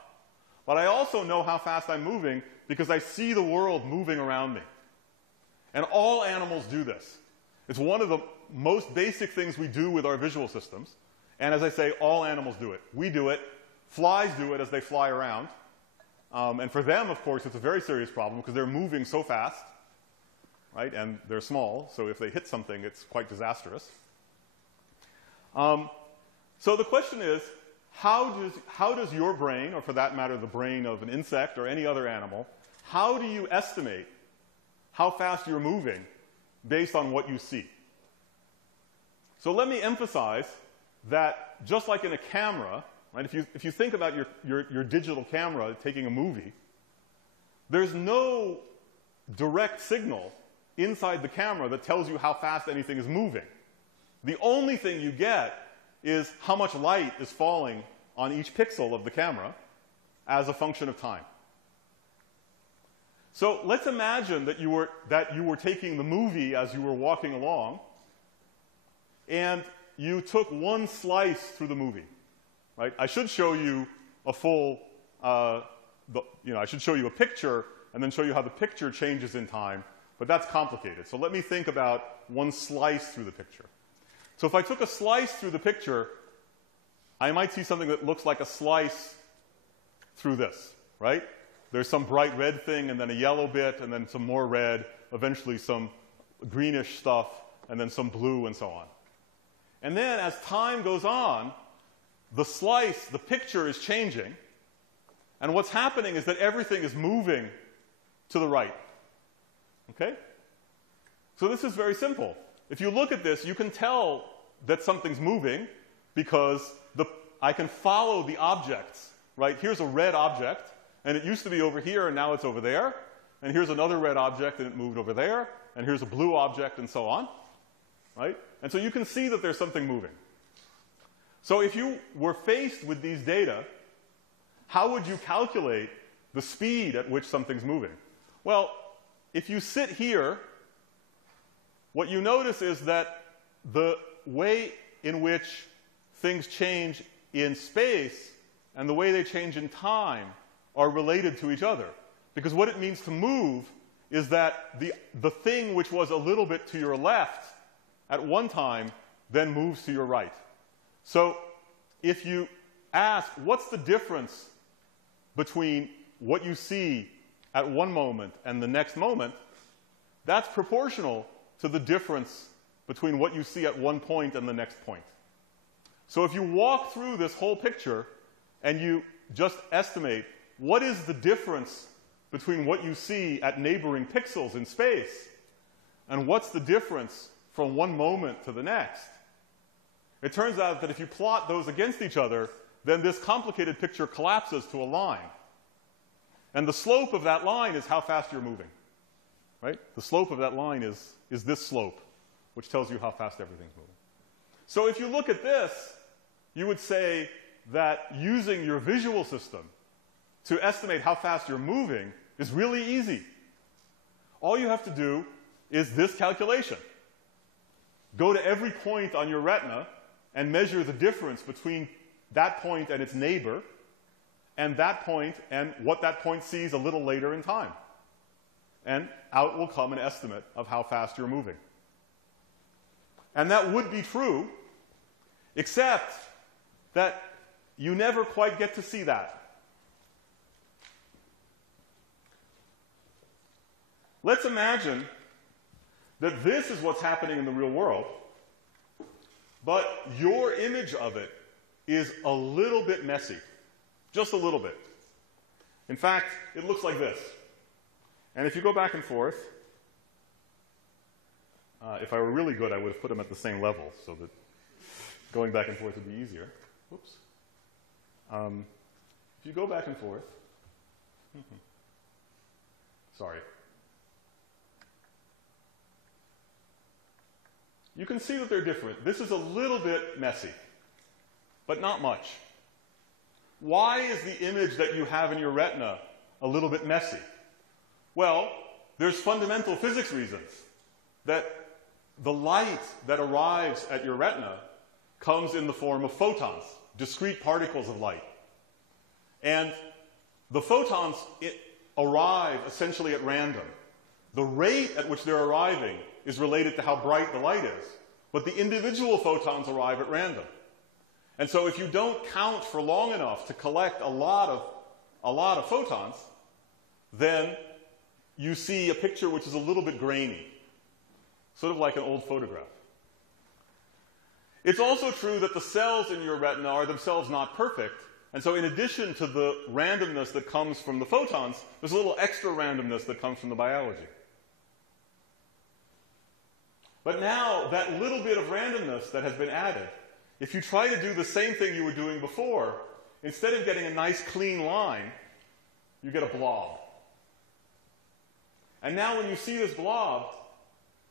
but I also know how fast I'm moving because I see the world moving around me. And all animals do this. It's one of the most basic things we do with our visual systems. And as I say, all animals do it. We do it. Flies do it as they fly around. And for them, of course, it's a very serious problem because they're moving so fast. Right? And they're small, so if they hit something, it's quite disastrous. So the question is, how does your brain, or for that matter, the brain of an insect or any other animal, how do you estimate how fast you're moving based on what you see? So let me emphasize that just like in a camera, right, if you think about your digital camera taking a movie, there's no direct signal inside the camera that tells you how fast anything is moving. The only thing you get is how much light is falling on each pixel of the camera as a function of time. So let's imagine that you were taking the movie as you were walking along, and you took one slice through the movie. Right? I should show you a full, I should show you a picture and then show you how the picture changes in time. But that's complicated. So let me think about one slice through the picture. So if I took a slice through the picture, I might see something that looks like a slice through this, right? There's some bright red thing, and then a yellow bit, and then some more red, eventually some greenish stuff, and then some blue, and so on. And then as time goes on, the picture is changing, and what's happening is that everything is moving to the right. Okay? So this is very simple. If you look at this, you can tell that something's moving because I can follow the objects, right? Here's a red object, and it used to be over here, and now it's over there. And here's another red object, and it moved over there. And here's a blue object, and so on, right? And so you can see that there's something moving. So if you were faced with these data, how would you calculate the speed at which something's moving? Well, if you sit here, what you notice is that the way in which things change in space and the way they change in time are related to each other. Because what it means to move is that the thing which was a little bit to your left at one time then moves to your right. So if you ask, what's the difference between what you see at one moment and the next moment, that's proportional to the difference between what you see at one point and the next point. So if you walk through this whole picture and you just estimate what is the difference between what you see at neighboring pixels in space and what's the difference from one moment to the next, it turns out that if you plot those against each other, then this complicated picture collapses to a line. And the slope of that line is how fast you're moving, right? The slope of that line is this slope, which tells you how fast everything's moving. So if you look at this, you would say that using your visual system to estimate how fast you're moving is really easy. All you have to do is this calculation. Go to every point on your retina and measure the difference between that point and its neighbor, and that point and what that point sees a little later in time. And out will come an estimate of how fast you're moving. And that would be true, except that you never quite get to see that. Let's imagine that this is what's happening in the real world, but your image of it is a little bit messy. Just a little bit. In fact, it looks like this. And if you go back and forth, if I were really good, I would have put them at the same level so that going back and forth would be easier. Whoops. If you go back and forth, sorry. You can see that they're different. This is a little bit messy, but not much. Why is the image that you have in your retina a little bit messy? Well, there's fundamental physics reasons that the light that arrives at your retina comes in the form of photons, discrete particles of light. And the photons arrive essentially at random. The rate at which they're arriving is related to how bright the light is, but the individual photons arrive at random. And so if you don't count for long enough to collect a lot of photons, then you see a picture which is a little bit grainy, sort of like an old photograph. It's also true that the cells in your retina are themselves not perfect, and so in addition to the randomness that comes from the photons, there's a little extra randomness that comes from the biology. But now, that little bit of randomness that has been added, if you try to do the same thing you were doing before, instead of getting a nice clean line, you get a blob. And now when you see this blob,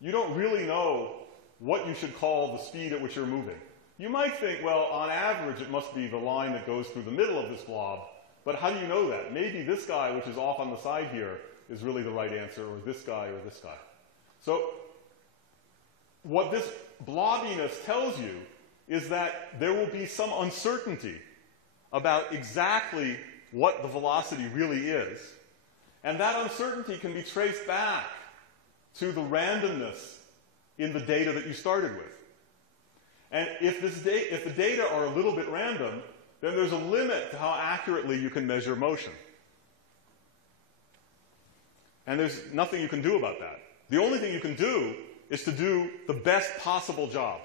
you don't really know what you should call the speed at which you're moving. You might think, well, on average, it must be the line that goes through the middle of this blob, but how do you know that? Maybe this guy, which is off on the side here, is really the right answer, or this guy, or this guy. So what this blobbiness tells you is that there will be some uncertainty about exactly what the velocity really is. And that uncertainty can be traced back to the randomness in the data that you started with. And if the data are a little bit random, then there's a limit to how accurately you can measure motion. And there's nothing you can do about that. The only thing you can do is to do the best possible job.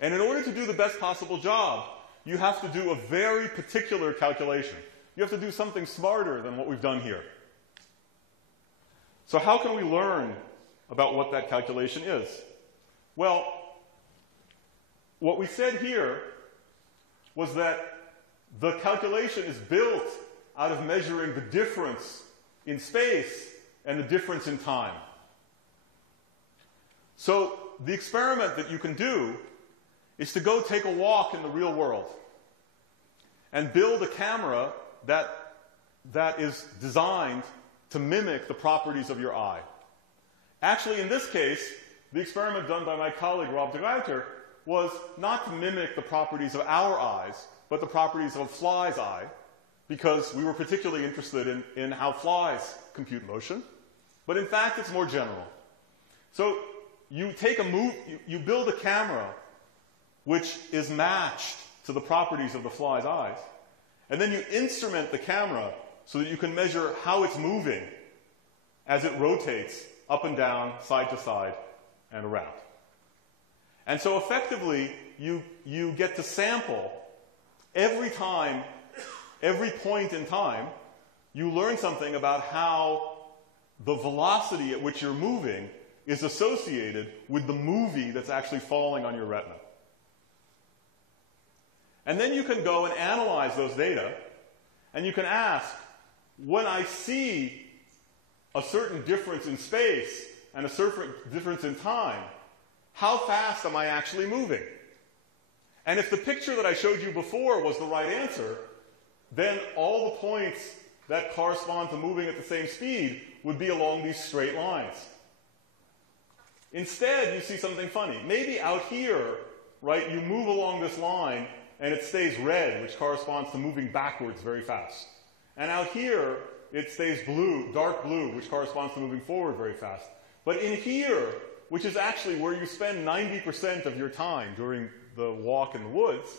And in order to do the best possible job, you have to do a very particular calculation. You have to do something smarter than what we've done here. So how can we learn about what that calculation is? Well, what we said here was that the calculation is built out of measuring the difference in space and the difference in time. So the experiment that you can do is to go take a walk in the real world and build a camera that is designed to mimic the properties of your eye. Actually, in this case, the experiment done by my colleague Rob de Ruiter was not to mimic the properties of our eyes, but the properties of a fly's eye, because we were particularly interested in how flies compute motion. But in fact, it's more general. So you build a camera which is matched to the properties of the fly's eyes, and then you instrument the camera so that you can measure how it's moving as it rotates up and down, side to side, and around. And so effectively, you get to sample every time, every point in time, you learn something about how the velocity at which you're moving is associated with the movie that's actually falling on your retina. And then you can go and analyze those data, and you can ask, when I see a certain difference in space and a certain difference in time, how fast am I actually moving? And if the picture that I showed you before was the right answer, then all the points that correspond to moving at the same speed would be along these straight lines. Instead, you see something funny. Maybe out here, right, you move along this line and it stays red, which corresponds to moving backwards very fast. And out here, it stays blue, dark blue, which corresponds to moving forward very fast. But in here, which is actually where you spend 90% of your time during the walk in the woods,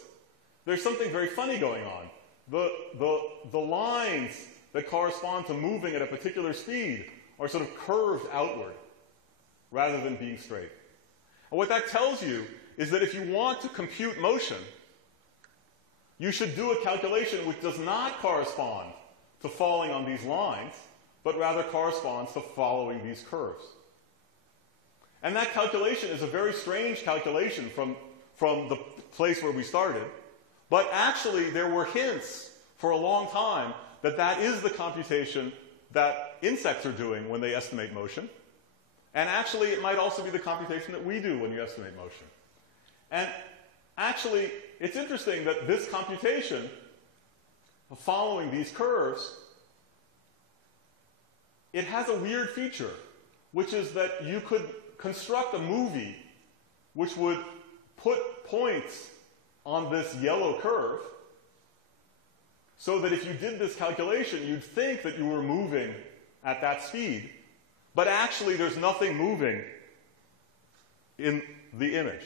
there's something very funny going on. The lines that correspond to moving at a particular speed are sort of curved outward rather than being straight. And what that tells you is that if you want to compute motion, you should do a calculation which does not correspond to falling on these lines, but rather corresponds to following these curves. And that calculation is a very strange calculation from the place where we started, but actually there were hints for a long time that that is the computation that insects are doing when they estimate motion. And actually it might also be the computation that we do when you estimate motion. And actually, it's interesting that this computation, following these curves, it has a weird feature, which is that you could construct a movie which would put points on this yellow curve so that if you did this calculation, you'd think that you were moving at that speed, but actually there's nothing moving in the image.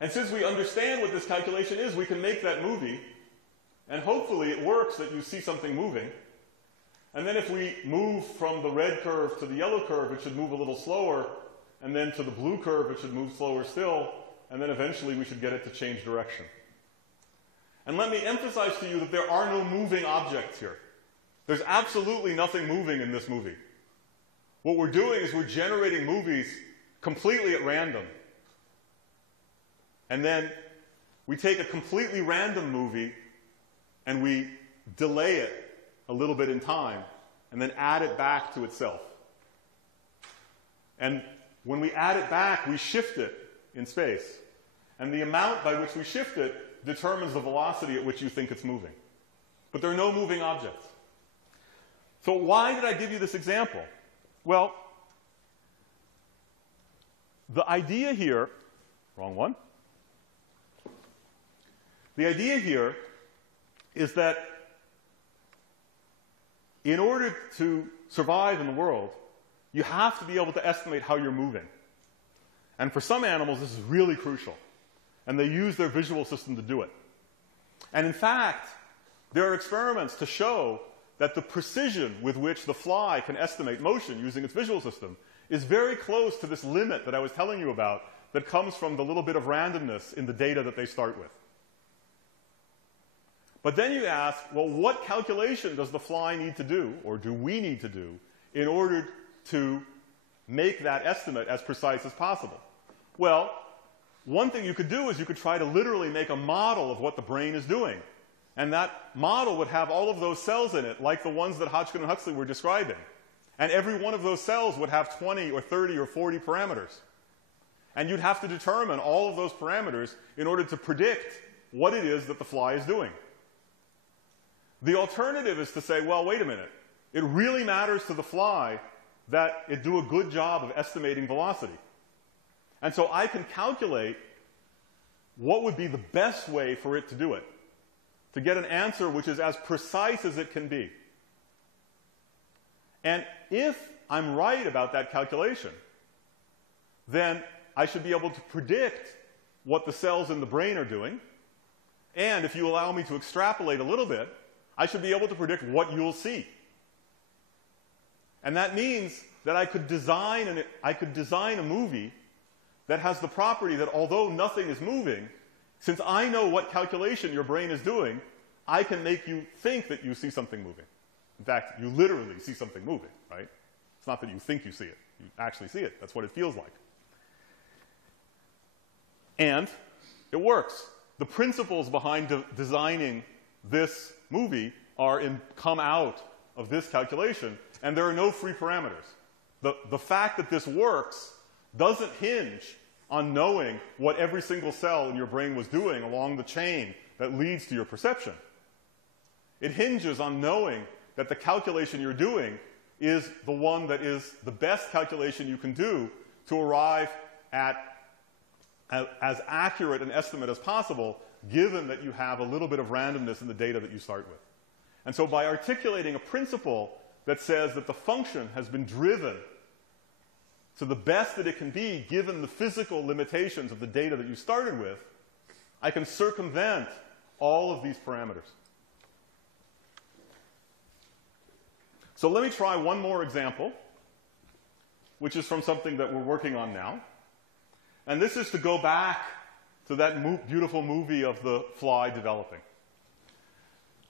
And since we understand what this calculation is, we can make that movie, and hopefully it works that you see something moving. And then if we move from the red curve to the yellow curve, it should move a little slower, and then to the blue curve, it should move slower still, and then eventually we should get it to change direction. And let me emphasize to you that there are no moving objects here. There's absolutely nothing moving in this movie. What we're doing is we're generating movies completely at random. And then we take a completely random movie and we delay it a little bit in time and then add it back to itself. And when we add it back, we shift it in space. And the amount by which we shift it determines the velocity at which you think it's moving. But there are no moving objects. So why did I give you this example? Well, the idea here, wrong one. The idea here is that in order to survive in the world, you have to be able to estimate how you're moving. And for some animals, this is really crucial. And they use their visual system to do it. And in fact, there are experiments to show that the precision with which the fly can estimate motion using its visual system is very close to this limit that I was telling you about that comes from the little bit of randomness in the data that they start with. But then you ask, well, what calculation does the fly need to do, or do we need to do, in order to make that estimate as precise as possible? Well, one thing you could do is you could try to literally make a model of what the brain is doing. And that model would have all of those cells in it, like the ones that Hodgkin and Huxley were describing. And every one of those cells would have 20 or 30 or 40 parameters. And you'd have to determine all of those parameters in order to predict what it is that the fly is doing. The alternative is to say, well, wait a minute. It really matters to the fly that it do a good job of estimating velocity. And so I can calculate what would be the best way for it to do it, to get an answer which is as precise as it can be. And if I'm right about that calculation, then I should be able to predict what the cells in the brain are doing. And if you allow me to extrapolate a little bit, I should be able to predict what you'll see. And that means that I could design a movie that has the property that although nothing is moving, since I know what calculation your brain is doing, I can make you think that you see something moving. In fact, you literally see something moving, right? It's not that you think you see it. You actually see it. That's what it feels like. And it works. The principles behind designing this movie come out of this calculation, and there are no free parameters. The fact that this works doesn't hinge on knowing what every single cell in your brain was doing along the chain that leads to your perception. It hinges on knowing that the calculation you're doing is the one that is the best calculation you can do to arrive at as accurate an estimate as possible, given that you have a little bit of randomness in the data that you start with. And so by articulating a principle that says that the function has been driven to the best that it can be, given the physical limitations of the data that you started with, I can circumvent all of these parameters. So let me try one more example, which is from something that we're working on now. And this is to go back to that beautiful movie of the fly developing.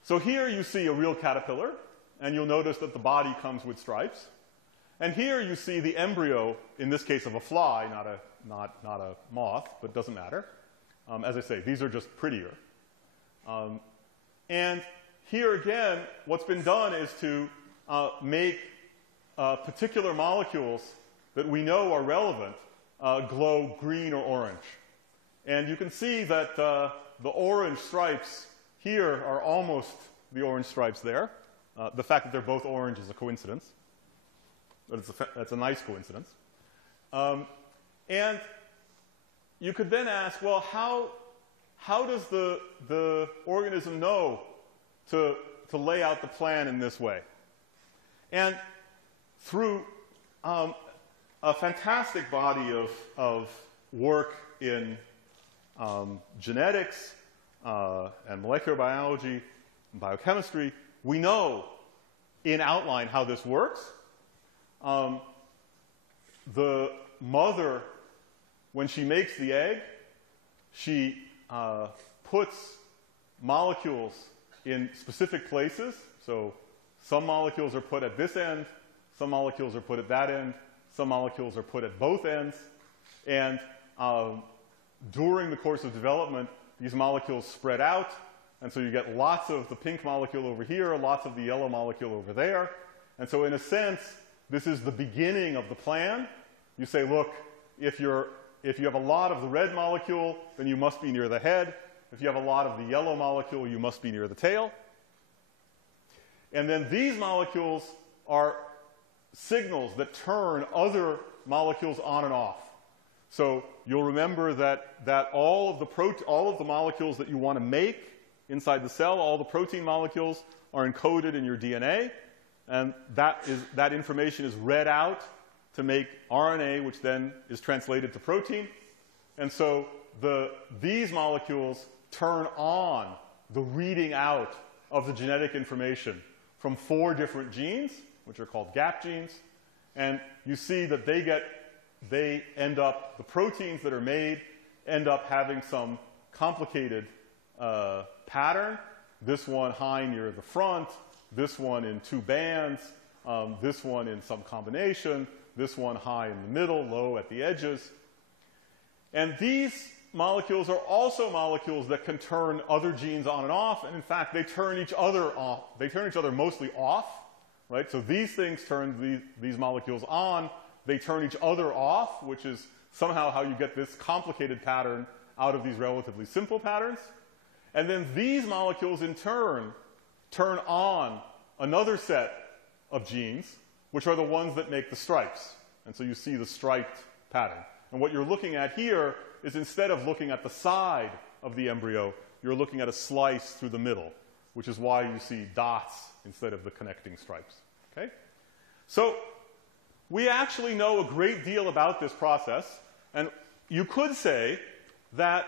So here you see a real caterpillar, and you'll notice that the body comes with stripes. And here you see the embryo, in this case of a fly, not a moth, but it doesn't matter. As I say, these are just prettier. And here again, what's been done is to make particular molecules that we know are relevant glow green or orange. And you can see that the orange stripes here are almost the orange stripes there. The fact that they're both orange is a coincidence. But that's a nice coincidence. And you could then ask, well, how does the organism know to lay out the plan in this way? And through a fantastic body of work in genetics and molecular biology and biochemistry, we know in outline how this works. The mother, when she makes the egg, she puts molecules in specific places. So some molecules are put at this end, some molecules are put at that end, some molecules are put at both ends. And during the course of development, these molecules spread out. And so you get lots of the pink molecule over here, lots of the yellow molecule over there. And so in a sense, this is the beginning of the plan. You say, look, if you have a lot of the red molecule, then you must be near the head. If you have a lot of the yellow molecule, you must be near the tail. And then these molecules are signals that turn other molecules on and off. So you'll remember that all of the molecules that you want to make inside the cell, all the protein molecules, are encoded in your DNA. And that information is read out to make RNA, which then is translated to protein. And so these molecules turn on the reading out of the genetic information from 4 different genes, which are called gap genes. And you see that the proteins that are made end up having some complicated pattern. This one high near the front, this one in 2 bands, this one in some combination, this one high in the middle, low at the edges. And these molecules are also molecules that can turn other genes on and off, and in fact, they turn each other off. They turn each other mostly off, right? So these things turn these molecules on. They turn each other off, which is somehow how you get this complicated pattern out of these relatively simple patterns. And then these molecules, in turn on another set of genes, which are the ones that make the stripes. And so you see the striped pattern. And what you're looking at here is, instead of looking at the side of the embryo, you're looking at a slice through the middle, which is why you see dots instead of the connecting stripes. Okay? So we actually know a great deal about this process, and you could say that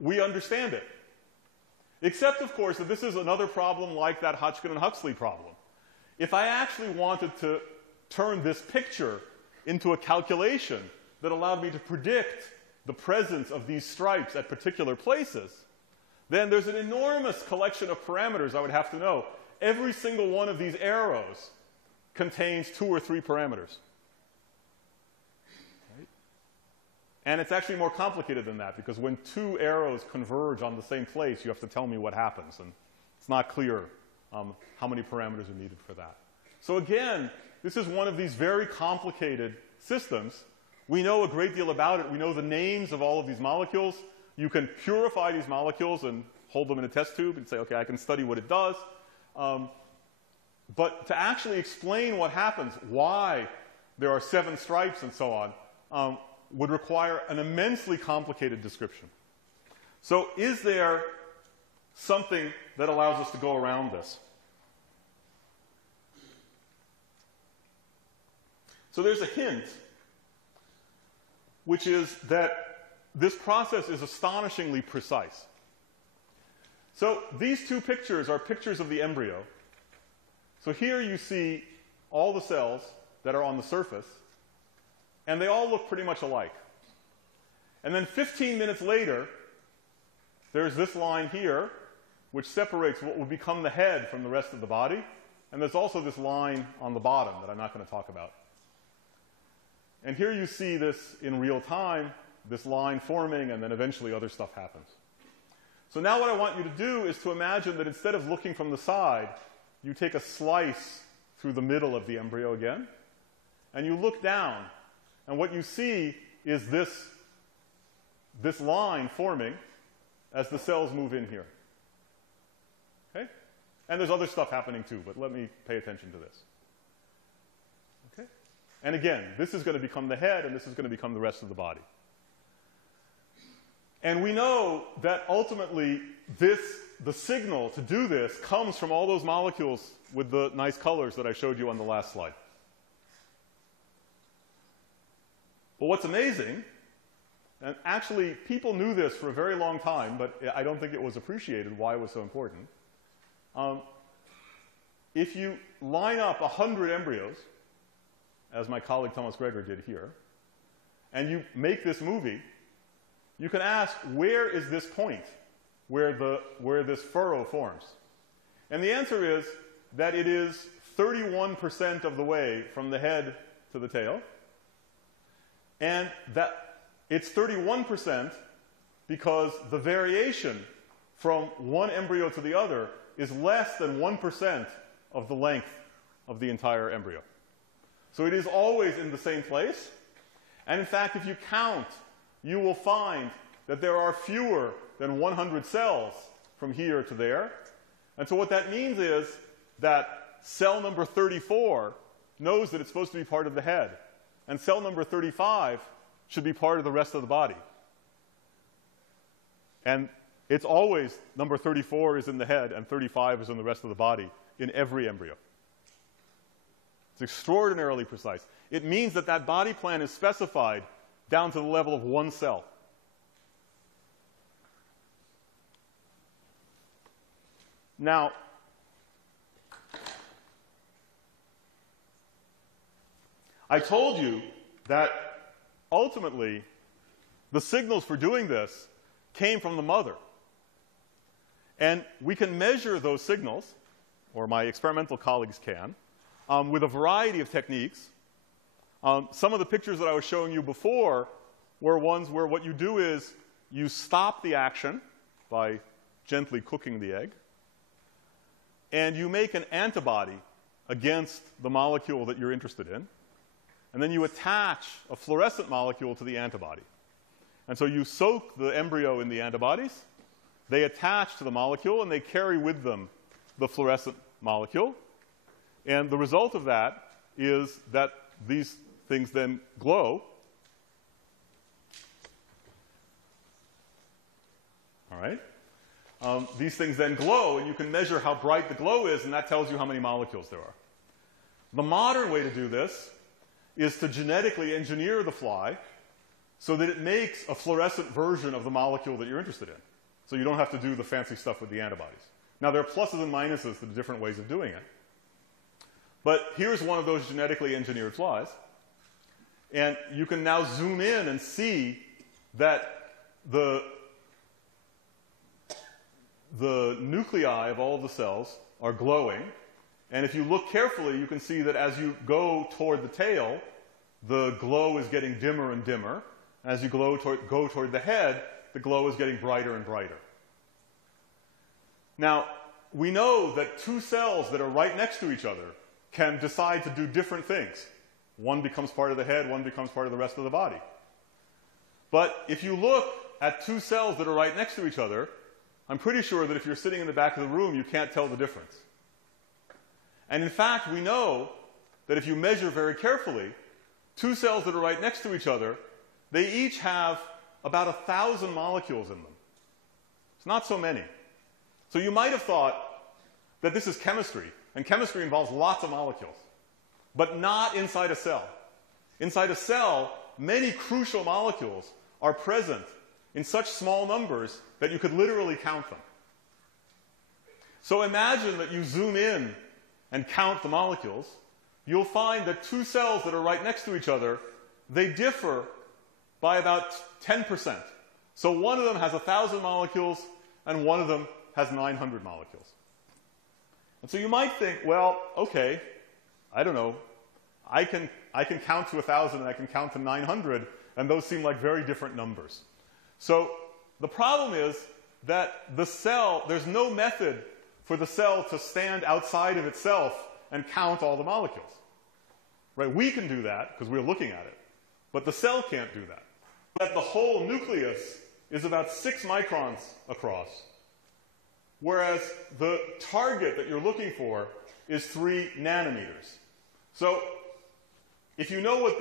we understand it. Except, of course, that this is another problem like that Hodgkin and Huxley problem. If I actually wanted to turn this picture into a calculation that allowed me to predict the presence of these stripes at particular places, then there's an enormous collection of parameters I would have to know. Every single one of these arrows contains 2 or 3 parameters. Right? And it's actually more complicated than that, because when 2 arrows converge on the same place, you have to tell me what happens. And it's not clear how many parameters are needed for that. So again, this is one of these very complicated systems. We know a great deal about it. We know the names of all of these molecules. You can purify these molecules and hold them in a test tube and say, okay, I can study what it does. But to actually explain what happens, why there are 7 stripes and so on, would require an immensely complicated description. So is there something that allows us to go around this? So there's a hint, which is that this process is astonishingly precise. So these 2 pictures are pictures of the embryo. So here you see all the cells that are on the surface, and they all look pretty much alike. And then 15 minutes later, there's this line here, which separates what will become the head from the rest of the body. And there's also this line on the bottom that I'm not going to talk about. And here you see this in real time, this line forming, and then eventually other stuff happens. So now what I want you to do is to imagine that instead of looking from the side, you take a slice through the middle of the embryo again, and you look down, and what you see is this line forming as the cells move in here. Okay? And there's other stuff happening too, but let me pay attention to this. Okay? And again, this is going to become the head, and this is going to become the rest of the body. And we know that ultimately the signal to do this comes from all those molecules with the nice colors that I showed you on the last slide. But what's amazing, and actually people knew this for a very long time, but I don't think it was appreciated why it was so important. If you line up 100 embryos, as my colleague Thomas Greger did here, and you make this movie, you can ask, where is this point where this furrow forms? And the answer is that it is 31% of the way from the head to the tail, and that it's 31% because the variation from one embryo to the other is less than 1% of the length of the entire embryo. So it is always in the same place. And in fact, if you count, you will find that there are fewer than 100 cells from here to there. And so what that means is that cell number 34 knows that it's supposed to be part of the head, and cell number 35 should be part of the rest of the body. And it's always number 34 is in the head and 35 is in the rest of the body in every embryo. It's extraordinarily precise. It means that that body plan is specified down to the level of 1 cell. Now, I told you that ultimately the signals for doing this came from the mother. And we can measure those signals, or my experimental colleagues can, with a variety of techniques. Some of the pictures that I was showing you before were ones where what you do is you stop the action by gently cooking the egg, and you make an antibody against the molecule that you're interested in, and then you attach a fluorescent molecule to the antibody. And so you soak the embryo in the antibodies, they attach to the molecule, and they carry with them the fluorescent molecule. And the result of that is that these things then glow. All right? These things then glow, and you can measure how bright the glow is, and that tells you how many molecules there are. The modern way to do this is to genetically engineer the fly so that it makes a fluorescent version of the molecule that you're interested in. So you don't have to do the fancy stuff with the antibodies. Now, there are pluses and minuses to the different ways of doing it. But here's one of those genetically engineered flies. And you can now zoom in and see that the nuclei of all of the cells are glowing. And if you look carefully, you can see that as you go toward the tail, the glow is getting dimmer and dimmer. As you go toward the head, the glow is getting brighter and brighter. Now, we know that two cells that are right next to each other can decide to do different things. One becomes part of the head, one becomes part of the rest of the body. But if you look at two cells that are right next to each other, I'm pretty sure that if you're sitting in the back of the room, you can't tell the difference. And in fact, we know that if you measure very carefully, two cells that are right next to each other, they each have about 1,000 molecules in them. It's not so many. So you might have thought that this is chemistry, and chemistry involves lots of molecules, but not inside a cell. Inside a cell, many crucial molecules are present in such small numbers that you could literally count them. So imagine that you zoom in and count the molecules. You'll find that two cells that are right next to each other, they differ by about 10%. So one of them has 1,000 molecules, and one of them has 900 molecules. And so you might think, well, okay, I don't know, I can count to 1,000 and I can count to 900, and those seem like very different numbers. So the problem is that the cell, there's no method for the cell to stand outside of itself and count all the molecules. Right? We can do that because we're looking at it, but the cell can't do that. But the whole nucleus is about 6 microns across, whereas the target that you're looking for is 3 nanometers. So if you know what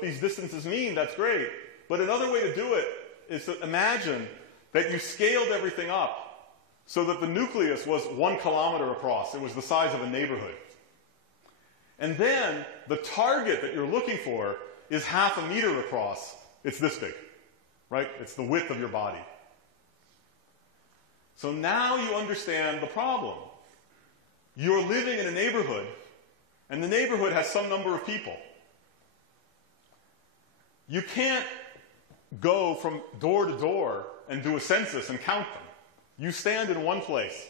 these distances mean, that's great. But another way to do it is to imagine that you scaled everything up so that the nucleus was 1 kilometer across. It was the size of a neighborhood. And then the target that you're looking for is 0.5 meter across. It's this big, right? It's the width of your body. So now you understand the problem. You're living in a neighborhood, and the neighborhood has some number of people. You can't go from door to door and do a census and count them. You stand in one place,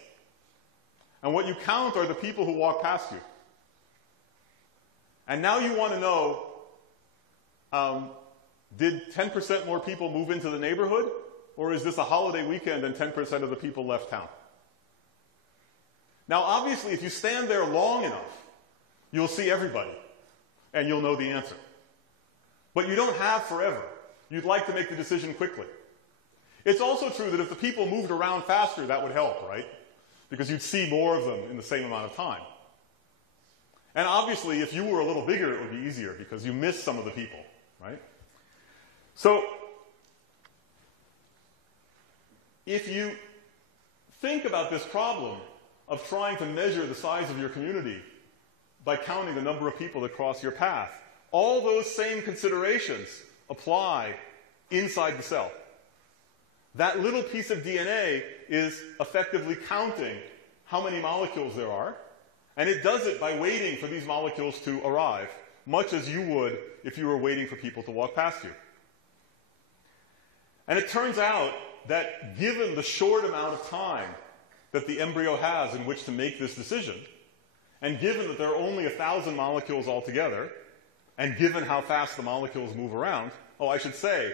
and what you count are the people who walk past you. And now you want to know, did 10% more people move into the neighborhood? Or is this a holiday weekend and 10% of the people left town? Now, obviously, if you stand there long enough, you'll see everybody, and you'll know the answer. But you don't have forever. You'd like to make the decision quickly. It's also true that if the people moved around faster, that would help, right? Because you'd see more of them in the same amount of time. And obviously, if you were a little bigger, it would be easier because you miss some of the people, right? So if you think about this problem of trying to measure the size of your community by counting the number of people that cross your path, all those same considerations apply inside the cell. That little piece of DNA is effectively counting how many molecules there are, and it does it by waiting for these molecules to arrive, much as you would if you were waiting for people to walk past you. And it turns out that given the short amount of time that the embryo has in which to make this decision, and given that there are only 1,000 molecules altogether, and given how fast the molecules move around, oh, I should say,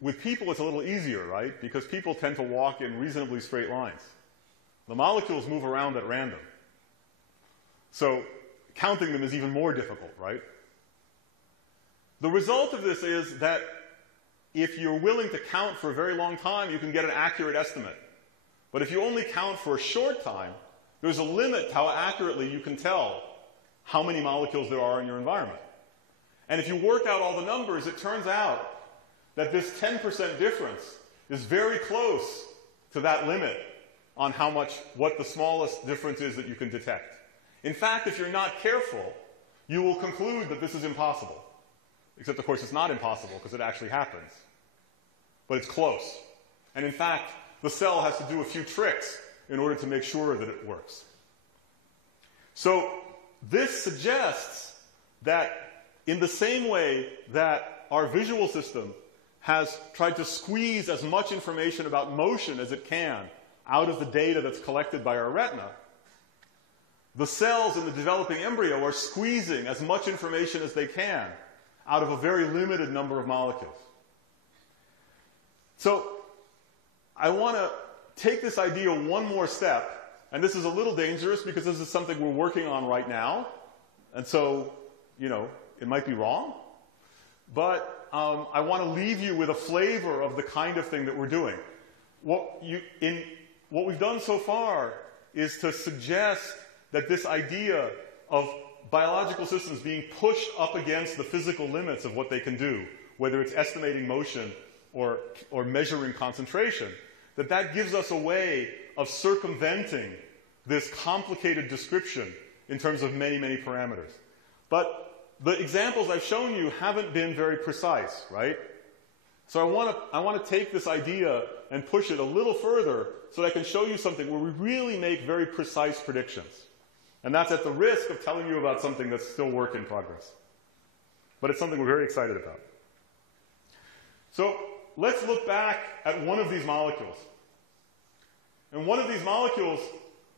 with people, it's a little easier, right? Because people tend to walk in reasonably straight lines. The molecules move around at random. So counting them is even more difficult, right? The result of this is that if you're willing to count for a very long time, you can get an accurate estimate. But if you only count for a short time, there's a limit to how accurately you can tell how many molecules there are in your environment. And if you work out all the numbers, it turns out that this 10% difference is very close to that limit on what the smallest difference is that you can detect. In fact, if you're not careful, you will conclude that this is impossible. Except, of course, it's not impossible because it actually happens. But it's close. And in fact, the cell has to do a few tricks in order to make sure that it works. So this suggests that in the same way that our visual system has tried to squeeze as much information about motion as it can out of the data that's collected by our retina, the cells in the developing embryo are squeezing as much information as they can out of a very limited number of molecules. So I want to take this idea one more step, and this is a little dangerous because this is something we're working on right now, and so, it might be wrong, but I want to leave you with a flavor of the kind of thing that we're doing. What we've done so far is to suggest that this idea of biological systems being pushed up against the physical limits of what they can do, whether it's estimating motion or measuring concentration, that gives us a way of circumventing this complicated description in terms of many, many parameters. But the examples I've shown you haven't been very precise, right? So I want to take this idea and push it a little further so that I can show you something where we really make very precise predictions. And that's at the risk of telling you about something that's still work in progress. But it's something we're very excited about. So let's look back at one of these molecules. And one of these molecules,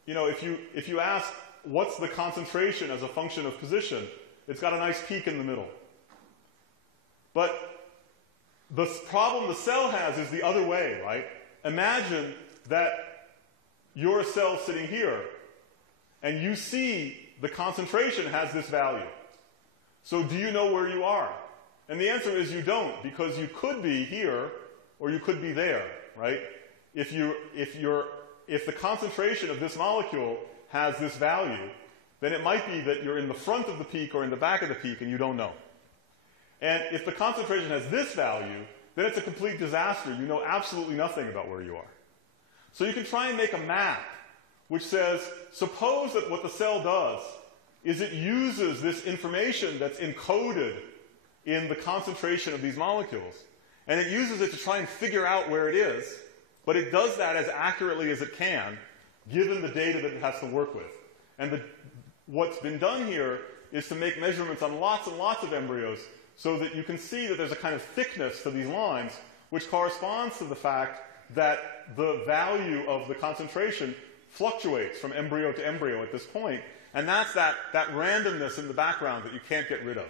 if you ask what's the concentration as a function of position, it's got a nice peak in the middle. But the problem the cell has is the other way, right? Imagine that you're a cell sitting here, and you see the concentration has this value. So do you know where you are? And the answer is you don't, because you could be here or you could be there, right? If the concentration of this molecule has this value, then it might be that you're in the front of the peak or in the back of the peak and you don't know. And if the concentration has this value, then it's a complete disaster. You know absolutely nothing about where you are. So you can try and make a map which says, suppose that what the cell does is it uses this information that's encoded in the concentration of these molecules, and it uses it to try and figure out where it is, but it does that as accurately as it can, given the data that it has to work with. And what's been done here is to make measurements on lots and lots of embryos so that you can see that there's a kind of thickness to these lines, which corresponds to the fact that the value of the concentration fluctuates from embryo to embryo at this point, and that's that randomness in the background that you can't get rid of.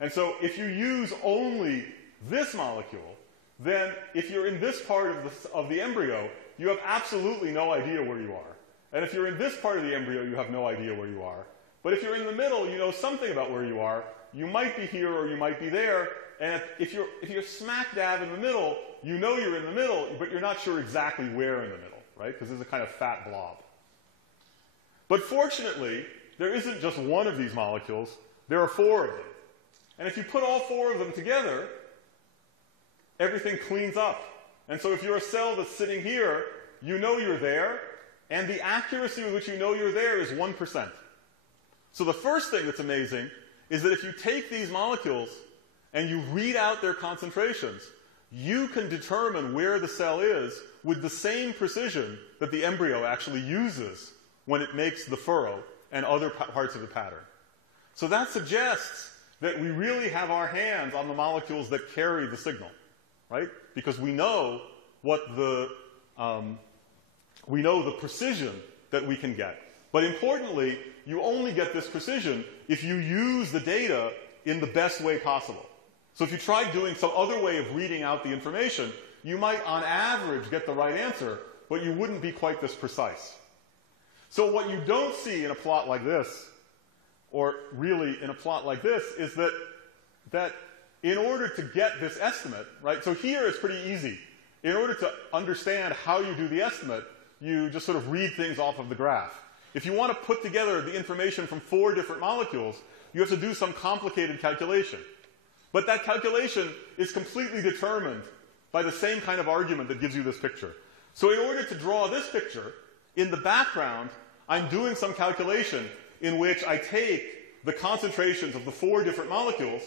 And so if you use only this molecule, then if you're in this part of the embryo, you have absolutely no idea where you are. And if you're in this part of the embryo, you have no idea where you are. But if you're in the middle, you know something about where you are. You might be here or you might be there. And if you're smack dab in the middle, you know you're in the middle, but you're not sure exactly where in the middle, right? Because there's a kind of fat blob. But fortunately, there isn't just one of these molecules. There are 4 of them. And if you put all 4 of them together, everything cleans up. And so if you're a cell that's sitting here, you know you're there, and the accuracy with which you know you're there is 1%. So the first thing that's amazing is that if you take these molecules and you read out their concentrations, you can determine where the cell is with the same precision that the embryo actually uses when it makes the furrow and other parts of the pattern. So that suggests that we really have our hands on the molecules that carry the signal, right? Because we know the precision that we can get. But importantly, you only get this precision if you use the data in the best way possible. So if you tried doing some other way of reading out the information, you might, on average, get the right answer, but you wouldn't be quite this precise. So what you don't see in a plot like this, or really in a plot like this, is that in order to get this estimate, right, so here it's pretty easy. In order to understand how you do the estimate, you just sort of read things off of the graph. If you want to put together the information from 4 different molecules, you have to do some complicated calculation. But that calculation is completely determined by the same kind of argument that gives you this picture. So in order to draw this picture, in the background, I'm doing some calculation in which I take the concentrations of the 4 different molecules,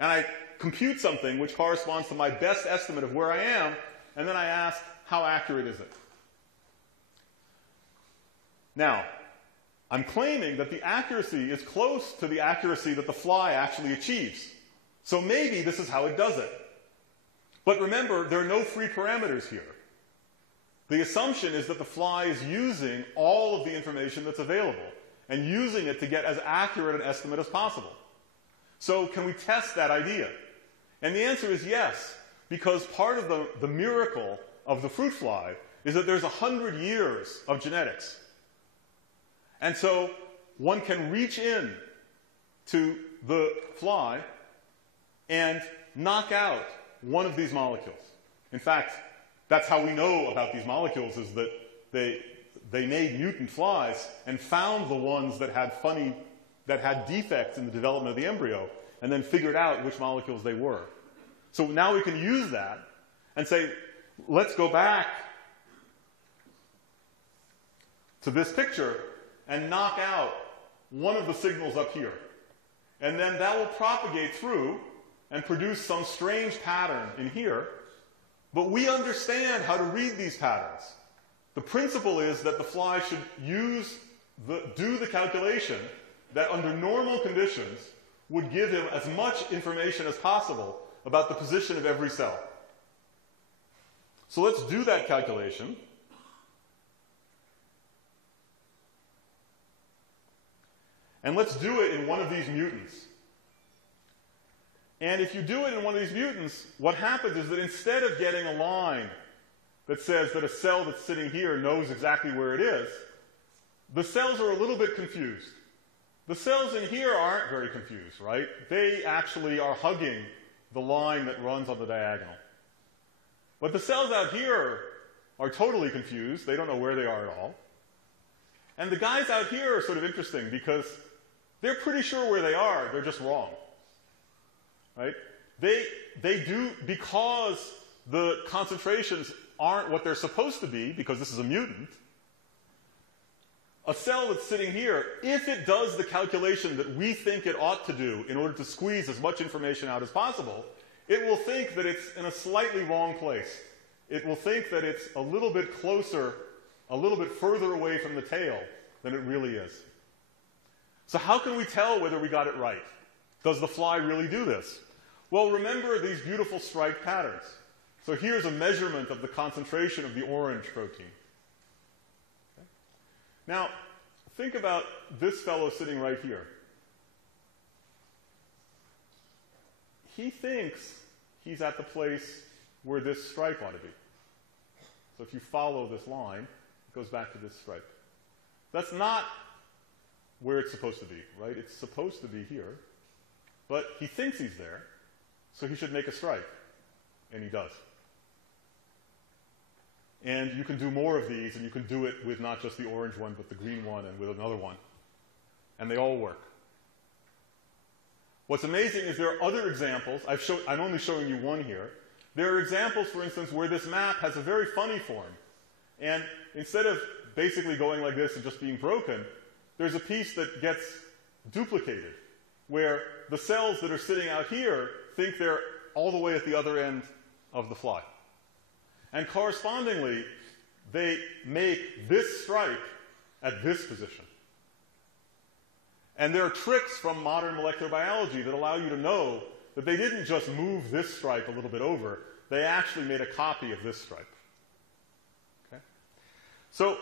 and I compute something which corresponds to my best estimate of where I am, and then I ask, how accurate is it? Now, I'm claiming that the accuracy is close to the accuracy that the fly actually achieves. So maybe this is how it does it. But remember, there are no free parameters here. The assumption is that the fly is using all of the information that's available and using it to get as accurate an estimate as possible. So can we test that idea? And the answer is yes, because part of the miracle of the fruit fly is that there's 100 years of genetics. And so one can reach in to the fly and knock out one of these molecules. In fact, that's how we know about these molecules, is that they made mutant flies and found the ones that had defects in the development of the embryo, and then figured out which molecules they were. So now we can use that and say, let's go back to this picture and knock out one of the signals up here. And then that will propagate through and produce some strange pattern in here. But we understand how to read these patterns. The principle is that the fly should do the calculation that under normal conditions would give him as much information as possible about the position of every cell. So let's do that calculation. And let's do it in one of these mutants. And if you do it in one of these mutants, what happens is that instead of getting a line that says that a cell that's sitting here knows exactly where it is, the cells are a little bit confused. The cells in here aren't very confused, right? They actually are hugging the line that runs on the diagonal. But the cells out here are totally confused. They don't know where they are at all. And the guys out here are sort of interesting because they're pretty sure where they are. They're just wrong. Right? They do, because the concentrations aren't what they're supposed to be, because this is a mutant, a cell that's sitting here, if it does the calculation that we think it ought to do in order to squeeze as much information out as possible, it will think that it's in a slightly wrong place. It will think that it's a little bit closer, a little bit further away from the tail than it really is. So how can we tell whether we got it right? Does the fly really do this? Well, remember these beautiful striped patterns. So here's a measurement of the concentration of the orange protein. Okay. Now, think about this fellow sitting right here. He thinks he's at the place where this stripe ought to be. So if you follow this line, it goes back to this stripe. That's not where it's supposed to be, right? It's supposed to be here. But he thinks he's there, so he should make a stripe. And he does. And you can do more of these, and you can do it with not just the orange one, but the green one and with another one. And they all work. What's amazing is there are other examples. I'm only showing you one here. There are examples, for instance, where this map has a very funny form. And instead of basically going like this and just being broken, there's a piece that gets duplicated, where the cells that are sitting out here think they're all the way at the other end of the fly. And correspondingly, they make this stripe at this position. And there are tricks from modern molecular biology that allow you to know that they didn't just move this stripe a little bit over, they actually made a copy of this stripe. Okay? So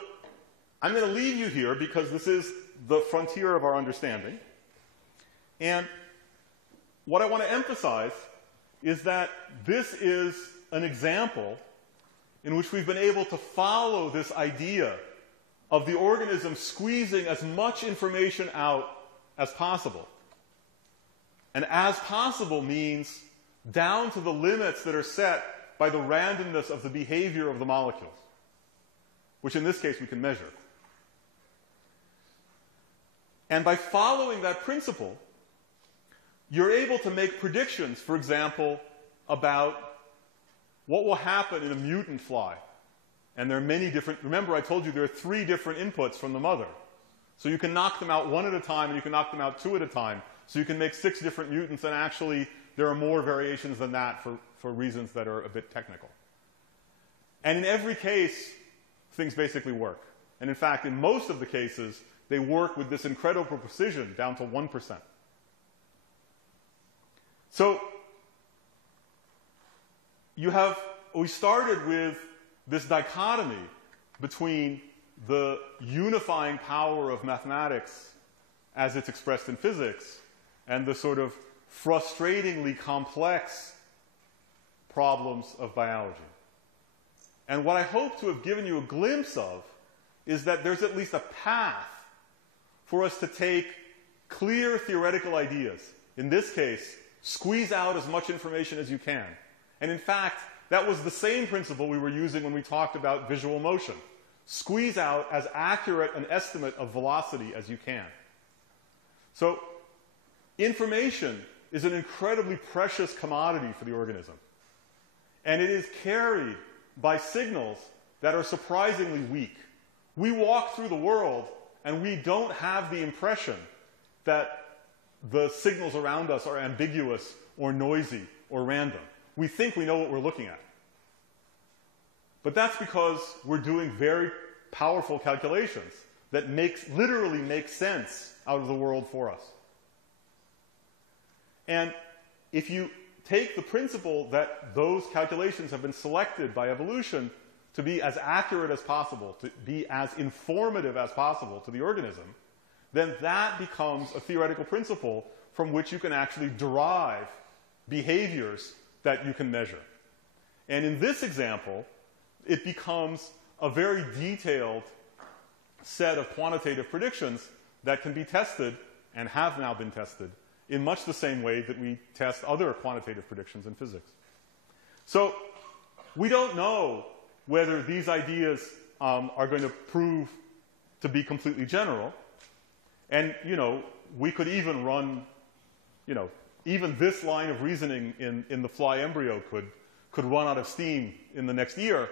I'm going to leave you here because this is the frontier of our understanding. And what I want to emphasize is that this is an example in which we've been able to follow this idea of the organism squeezing as much information out as possible. And as possible means down to the limits that are set by the randomness of the behavior of the molecules, which in this case we can measure. And by following that principle, you're able to make predictions, for example, about what will happen in a mutant fly. And there are many different, remember I told you there are 3 different inputs from the mother. So you can knock them out 1 at a time, and you can knock them out 2 at a time. So you can make 6 different mutants, and actually there are more variations than that for reasons that are a bit technical. And in every case, things basically work. And in fact, in most of the cases, they work with this incredible precision down to 1%. So we started with this dichotomy between the unifying power of mathematics as it's expressed in physics and the sort of frustratingly complex problems of biology. And what I hope to have given you a glimpse of is that there's at least a path for us to take clear theoretical ideas, in this case, squeeze out as much information as you can. And in fact, that was the same principle we were using when we talked about visual motion. Squeeze out as accurate an estimate of velocity as you can. So, information is an incredibly precious commodity for the organism. And it is carried by signals that are surprisingly weak. We walk through the world and we don't have the impression that the signals around us are ambiguous or noisy or random. We think we know what we're looking at. But that's because we're doing very powerful calculations that literally make sense out of the world for us. And if you take the principle that those calculations have been selected by evolution to be as accurate as possible, to be as informative as possible to the organism, then that becomes a theoretical principle from which you can actually derive behaviors that you can measure. And in this example, it becomes a very detailed set of quantitative predictions that can be tested and have now been tested in much the same way that we test other quantitative predictions in physics. So we don't know whether these ideas are going to prove to be completely general. And, we could even run, even this line of reasoning in the fly embryo could run out of steam in the next year.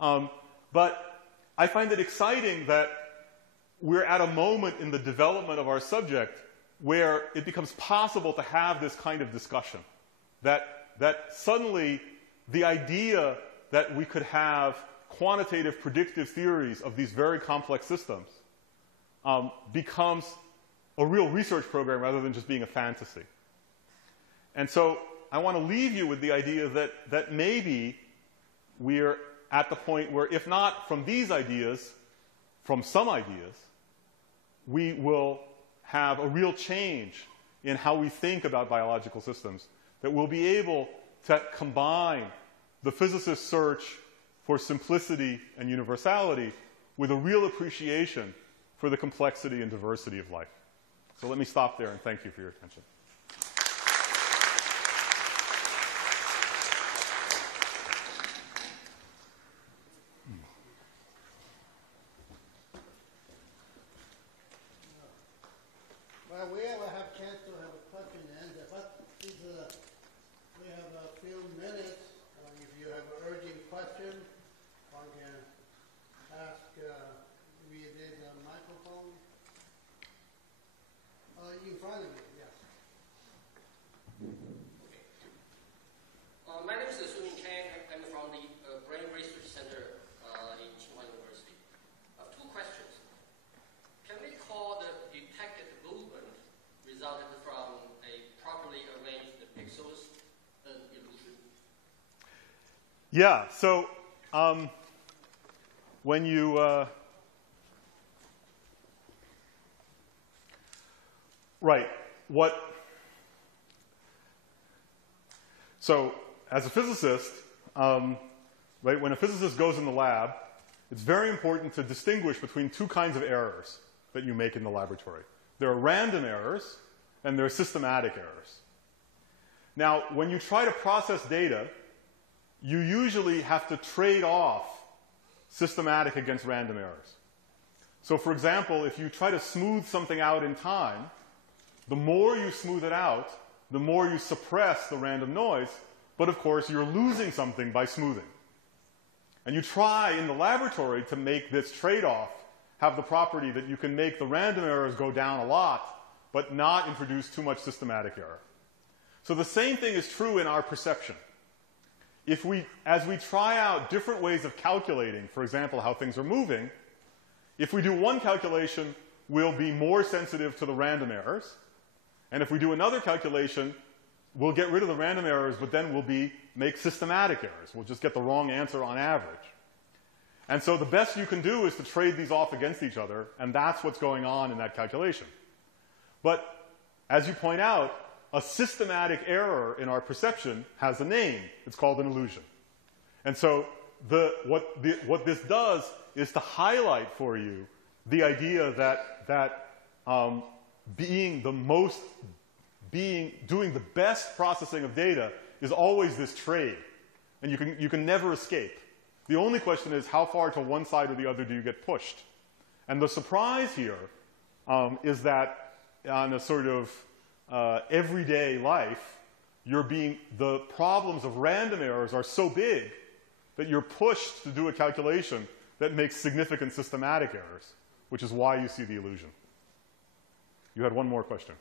But I find it exciting that we're at a moment in the development of our subject where it becomes possible to have this kind of discussion. That suddenly the idea that we could have quantitative predictive theories of these very complex systems becomes a real research program rather than just being a fantasy. And so I want to leave you with the idea that maybe we're at the point where, if not from these ideas, from some ideas, we will have a real change in how we think about biological systems, that we'll be able to combine the physicist's search for simplicity and universality with a real appreciation for the complexity and diversity of life. So let me stop there and thank you for your attention. Well, we ever have a chance to have a question and answer, but since we have a few minutes, if you have an urgent question, one can ask via this microphone. In front of you, yes. My name is Sun Kang. I'm from the Brain Research Center in Tsinghua University. I have 2 questions. Can we call the detected movement resulted from a properly arranged pixels an illusion? Yeah, so when you right, So as a physicist, right, when a physicist goes in the lab, it's very important to distinguish between two kinds of errors that you make in the laboratory. There are random errors, and there are systematic errors. Now, when you try to process data, you usually have to trade off systematic against random errors. So, for example, if you try to smooth something out in time, the more you smooth it out, the more you suppress the random noise, but of course you're losing something by smoothing. And you try in the laboratory to make this trade-off have the property that you can make the random errors go down a lot, but not introduce too much systematic error. So the same thing is true in our perception. As we try out different ways of calculating, for example, how things are moving, if we do one calculation, we'll be more sensitive to the random errors. And if we do another calculation, we'll get rid of the random errors, but then we'll make systematic errors. We'll just get the wrong answer on average. And so the best you can do is to trade these off against each other, and that's what's going on in that calculation. But as you point out, a systematic error in our perception has a name. It's called an illusion. And so what this does is to highlight for you the idea that doing the best processing of data is always this trade, and you can never escape. The only question is how far to one side or the other do you get pushed. And the surprise here is that on a sort of everyday life, the problems of random errors are so big that you're pushed to do a calculation that makes significant systematic errors, which is why you see the illusion. You had one more question.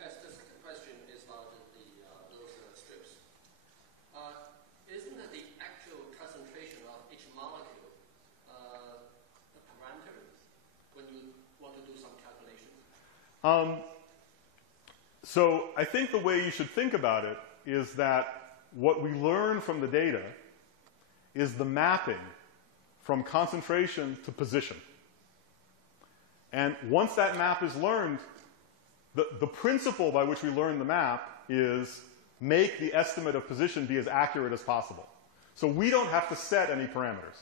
Yes, the second question is about those strips. Isn't the actual concentration of each molecule a parameter when you want to do some calculation? So I think the way you should think about it is that what we learn from the data is the mapping from concentration to position. And once that map is learned, the principle by which we learn the map is make the estimate of position be as accurate as possible. So we don't have to set any parameters.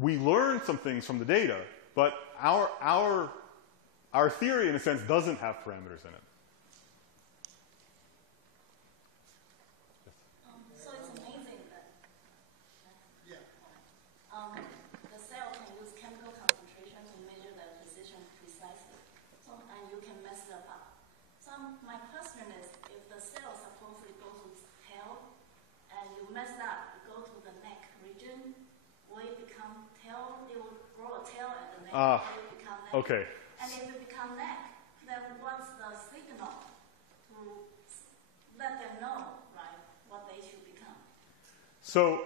We learn some things from the data, but our theory, in a sense, doesn't have parameters in it. So it's amazing that the cell can use chemical concentration to measure the position precisely. So, and you can mess it up. So my question is, if the cell supposedly goes to tail, and you mess it up, you go to the neck region, will it become tail? It will grow a tail at the neck. Will it become neck? Okay. And if it becomes neck, then what's the signal to let them know, right, what they should become? So,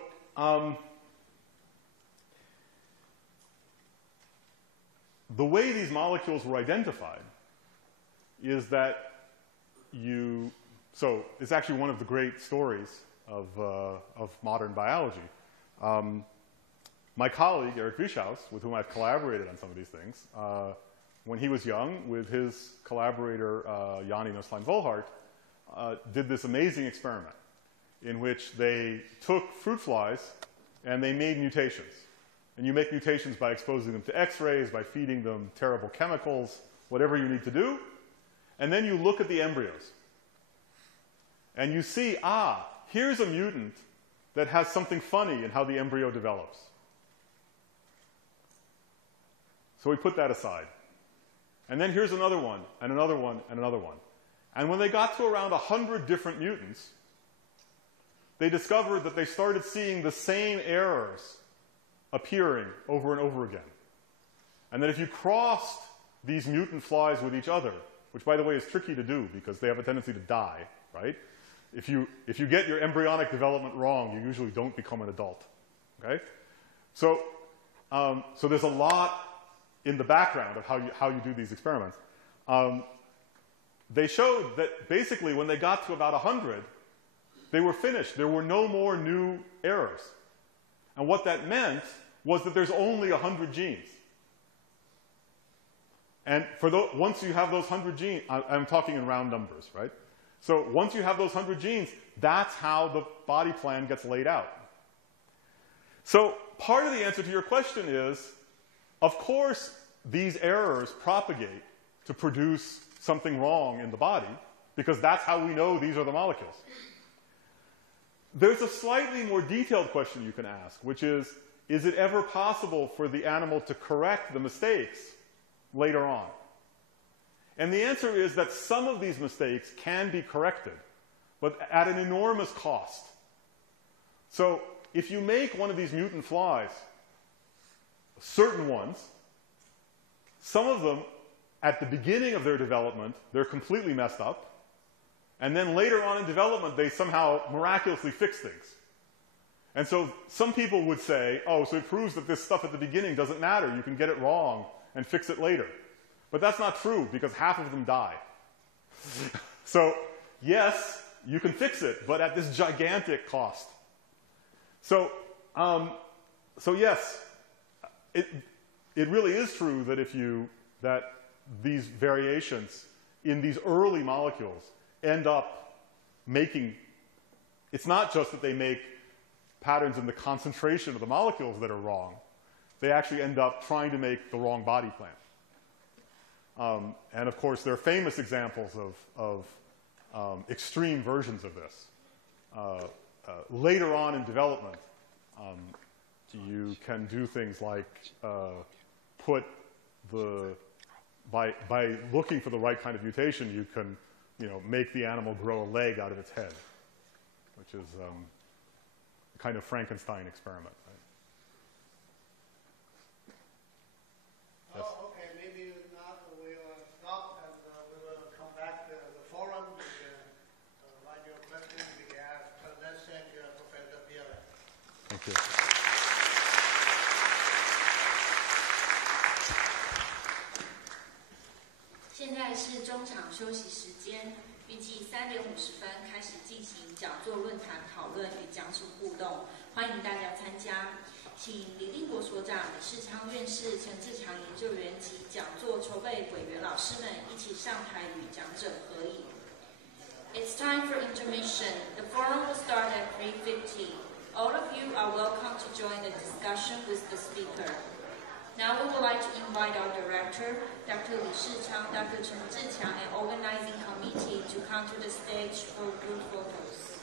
the way these molecules were identified is that so it's actually one of the great stories of modern biology. My colleague, Eric Wieschaus, with whom I've collaborated on some of these things, when he was young, with his collaborator, Yanni Nusslein-Volhart, did this amazing experiment in which they took fruit flies and they made mutations. And you make mutations by exposing them to X-rays, by feeding them terrible chemicals, whatever you need to do. And then you look at the embryos. And you see, here's a mutant that has something funny in how the embryo develops. So we put that aside. And then here's another one, and another one, and another one. And when they got to around 100 different mutants, they discovered that they started seeing the same errors appearing over and over again. And that if you crossed these mutant flies with each other, which, by the way, is tricky to do because they have a tendency to die, right? If you get your embryonic development wrong, you usually don't become an adult, okay? So there's a lot in the background of how you do these experiments. They showed that basically when they got to about 100, they were finished. There were no more new errors. And what that meant was that there's only 100 genes. And once you have those 100 genes, I'm talking in round numbers, right? So once you have those 100 genes, that's how the body plan gets laid out. So part of the answer to your question is, of course, these errors propagate to produce something wrong in the body, because that's how we know these are the molecules. There's a slightly more detailed question you can ask, which is it ever possible for the animal to correct the mistakes later on? And the answer is that some of these mistakes can be corrected, but at an enormous cost. So if you make one of these mutant flies, certain ones, some of them, at the beginning of their development, they're completely messed up. And then later on in development, they somehow miraculously fix things. And so some people would say, oh, so it proves that this stuff at the beginning doesn't matter. You can get it wrong and fix it later. But that's not true, because half of them die. So yes, you can fix it, but at this gigantic cost. So yes, it really is true that these variations in these early molecules end up making, it's not just that they make patterns in the concentration of the molecules that are wrong. They actually end up trying to make the wrong body plan. And of course, there are famous examples of extreme versions of this. Later on in development, you can do things like by looking for the right kind of mutation, you can make the animal grow a leg out of its head, which is a kind of Frankenstein experiment. Right? Yes. Oh, okay, maybe now we'll stop and we will come back to the forum. You can write your questions, we can ask. Let's thank Professor Bialek. Thank you. 现在是中场休息时间，预计3点50分开始进行讲座论坛讨论与讲述互动，欢迎大家参加。请李定国所长、李世昌院士、陈志强研究员及讲座筹备委员老师们一起上台与讲者合影。It's time for intermission. The forum will start at 3:50. All of you are welcome to join the discussion with the speaker. Now we would like to invite our director, Dr. Li Shichang, Dr. Chen Zhiqiang, and organizing committee to come to the stage for group photos.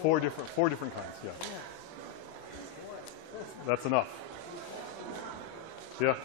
Four different kinds, yeah. That's enough. Yeah.